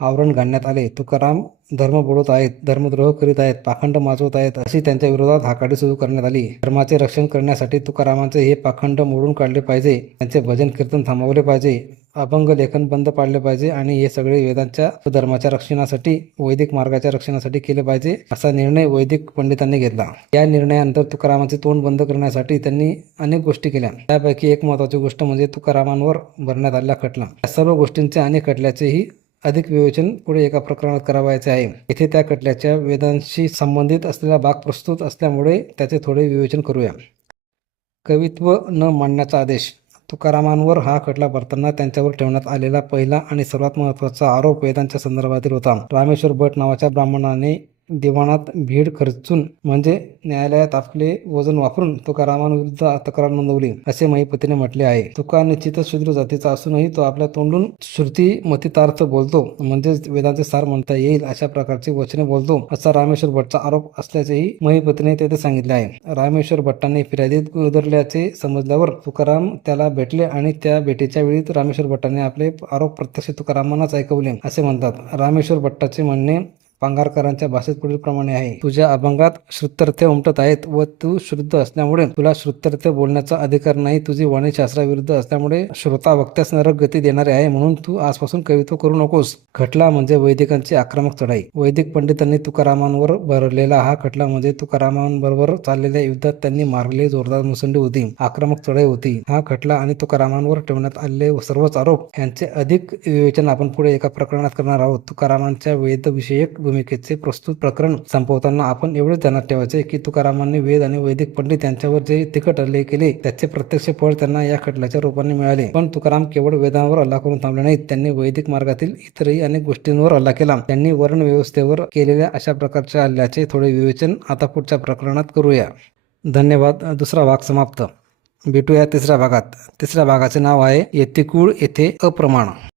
आवरण घालण्यात आले. तुकाराम धर्म बुडवत आहेत, धर्मद्रोह करीत आहेत, पाखंड माजवत आहेत अशी त्यांच्या विरोधात हाकाडी सुरू करण्यात आली. धर्माचे रक्षण करण्यासाठी तुकारामांचे हे पाखंड मोडून काढले पाहिजे, त्यांचे भजन कीर्तन थांबवले पाहिजे, अभंग लेखन बंद पाडले पाहिजे आणि हे सगळे वेदांच्या धर्माच्या रक्षणासाठी, वैदिक मार्गाच्या रक्षणासाठी केले पाहिजे असा निर्णय वैदिक पंडितांनी घेतला. या निर्णयानंतर तुकारामांचे तोंड बंद करण्यासाठी त्यांनी अनेक गोष्टी केल्या. त्यापैकी एक महत्त्वाची गोष्ट म्हणजे तुकारामांवर भरण्यात आलेला खटला. या सर्व गोष्टींचे आणि खटल्याचेही अधिक विवेचन पुढे एका प्रकरणात करावयाचे आहे. येथे त्या खटल्याच्या वेदांशी संबंधित असलेला भाग प्रस्तुत असल्यामुळे त्याचे थोडे विवेचन करूया. कवित्व न मांडण्याचा आदेश. तुकारामांवर हा खटला भरताना त्यांच्यावर ठेवण्यात आलेला पहिला आणि सर्वात महत्त्वाचा आरोप वेदांच्या संदर्भातील होता. रामेश्वर भट नावाच्या ब्राह्मणाने दिवाणात भीड खर्चून म्हणजे न्यायालयात आपले वजन वापरून तुकारामांविरुद्ध तक्रार नोंदवली असे महिपतीने म्हटले आहे. तुका निश्चितच शूद्र जातीचा असूनही तो आपल्या तोंडून श्रुती मतितार्थ बोलतो, म्हणजेच वेदांचे सार म्हणता येईल अशा प्रकारची वचने बोलतो असा रामेश्वर भट्टचा आरोप असल्याचेही महिपतीने तेथे सांगितले आहे. रामेश्वर भट्टांनी फिर्यादीत उतरल्याचे समजल्यावर तुकाराम त्याला भेटले आणि त्या भेटीच्या वेळी रामेश्वर भट्टांनी आपले आरोप प्रत्यक्ष तुकारामांनाच ऐकवले असे म्हणतात. रामेश्वर भट्टाचे म्हणणे पांगारकरांच्या भाषेत पुढील प्रमाणे आहे. तुझ्या अभंगात श्रुत्यर्थ उमटत आहेत व तू शुद्ध असल्यामुळे तुला श्रुत्यर्थ बोलण्याचा अधिकार नाही. तुझी वाणी शास्त्राविरुद्ध असल्यामुळे श्रोता वक्त्यास नरक गती देणारे आहे, म्हणून तू आजपासून कवित्व करू नकोस. खटला म्हणजे वैदिकांची आक्रमक चढाई. वैदिक पंडितांनी तुकारामांवर भरलेला हा खटला म्हणजे तुकारामांबरोबर चाललेल्या युद्धात त्यांनी मारलेली जोरदार मुसंडी होती, आक्रमक चढाई होती. हा खटला आणि तुकारामांवर ठेवण्यात आलेले सर्वच आरोप यांचे अधिक विवेचन आपण पुढे एका प्रकरणात करणार आहोत. तुकारामांच्या वेदविषयक भूमिकेचे प्रस्तुत प्रकरण संपवताना आपण एवढेच ध्यानात ठेवायचे की तुकारामांनी वेद आणि वैदिक पंडित यांच्यावर जे तिखट हल्ले केले त्याचे प्रत्यक्ष फळ त्यांना या खटल्याच्या रूपाने मिळाले. पण तुकाराम केवळ वेदांवर हल्ला करून थांबले नाहीत, त्यांनी वैदिक मार्गातील इतरही अनेक गोष्टींवर हल्ला केला. त्यांनी वर्ण व्यवस्थेवर केलेल्या अशा प्रकारच्या हल्ल्याचे थोडे विवेचन आता पुढच्या प्रकरणात करूया. धन्यवाद. दुसरा भाग समाप्त. भेटूया तिसऱ्या भागात. तिसऱ्या भागाचे नाव आहे येथे कूळ येथे अप्रमाण.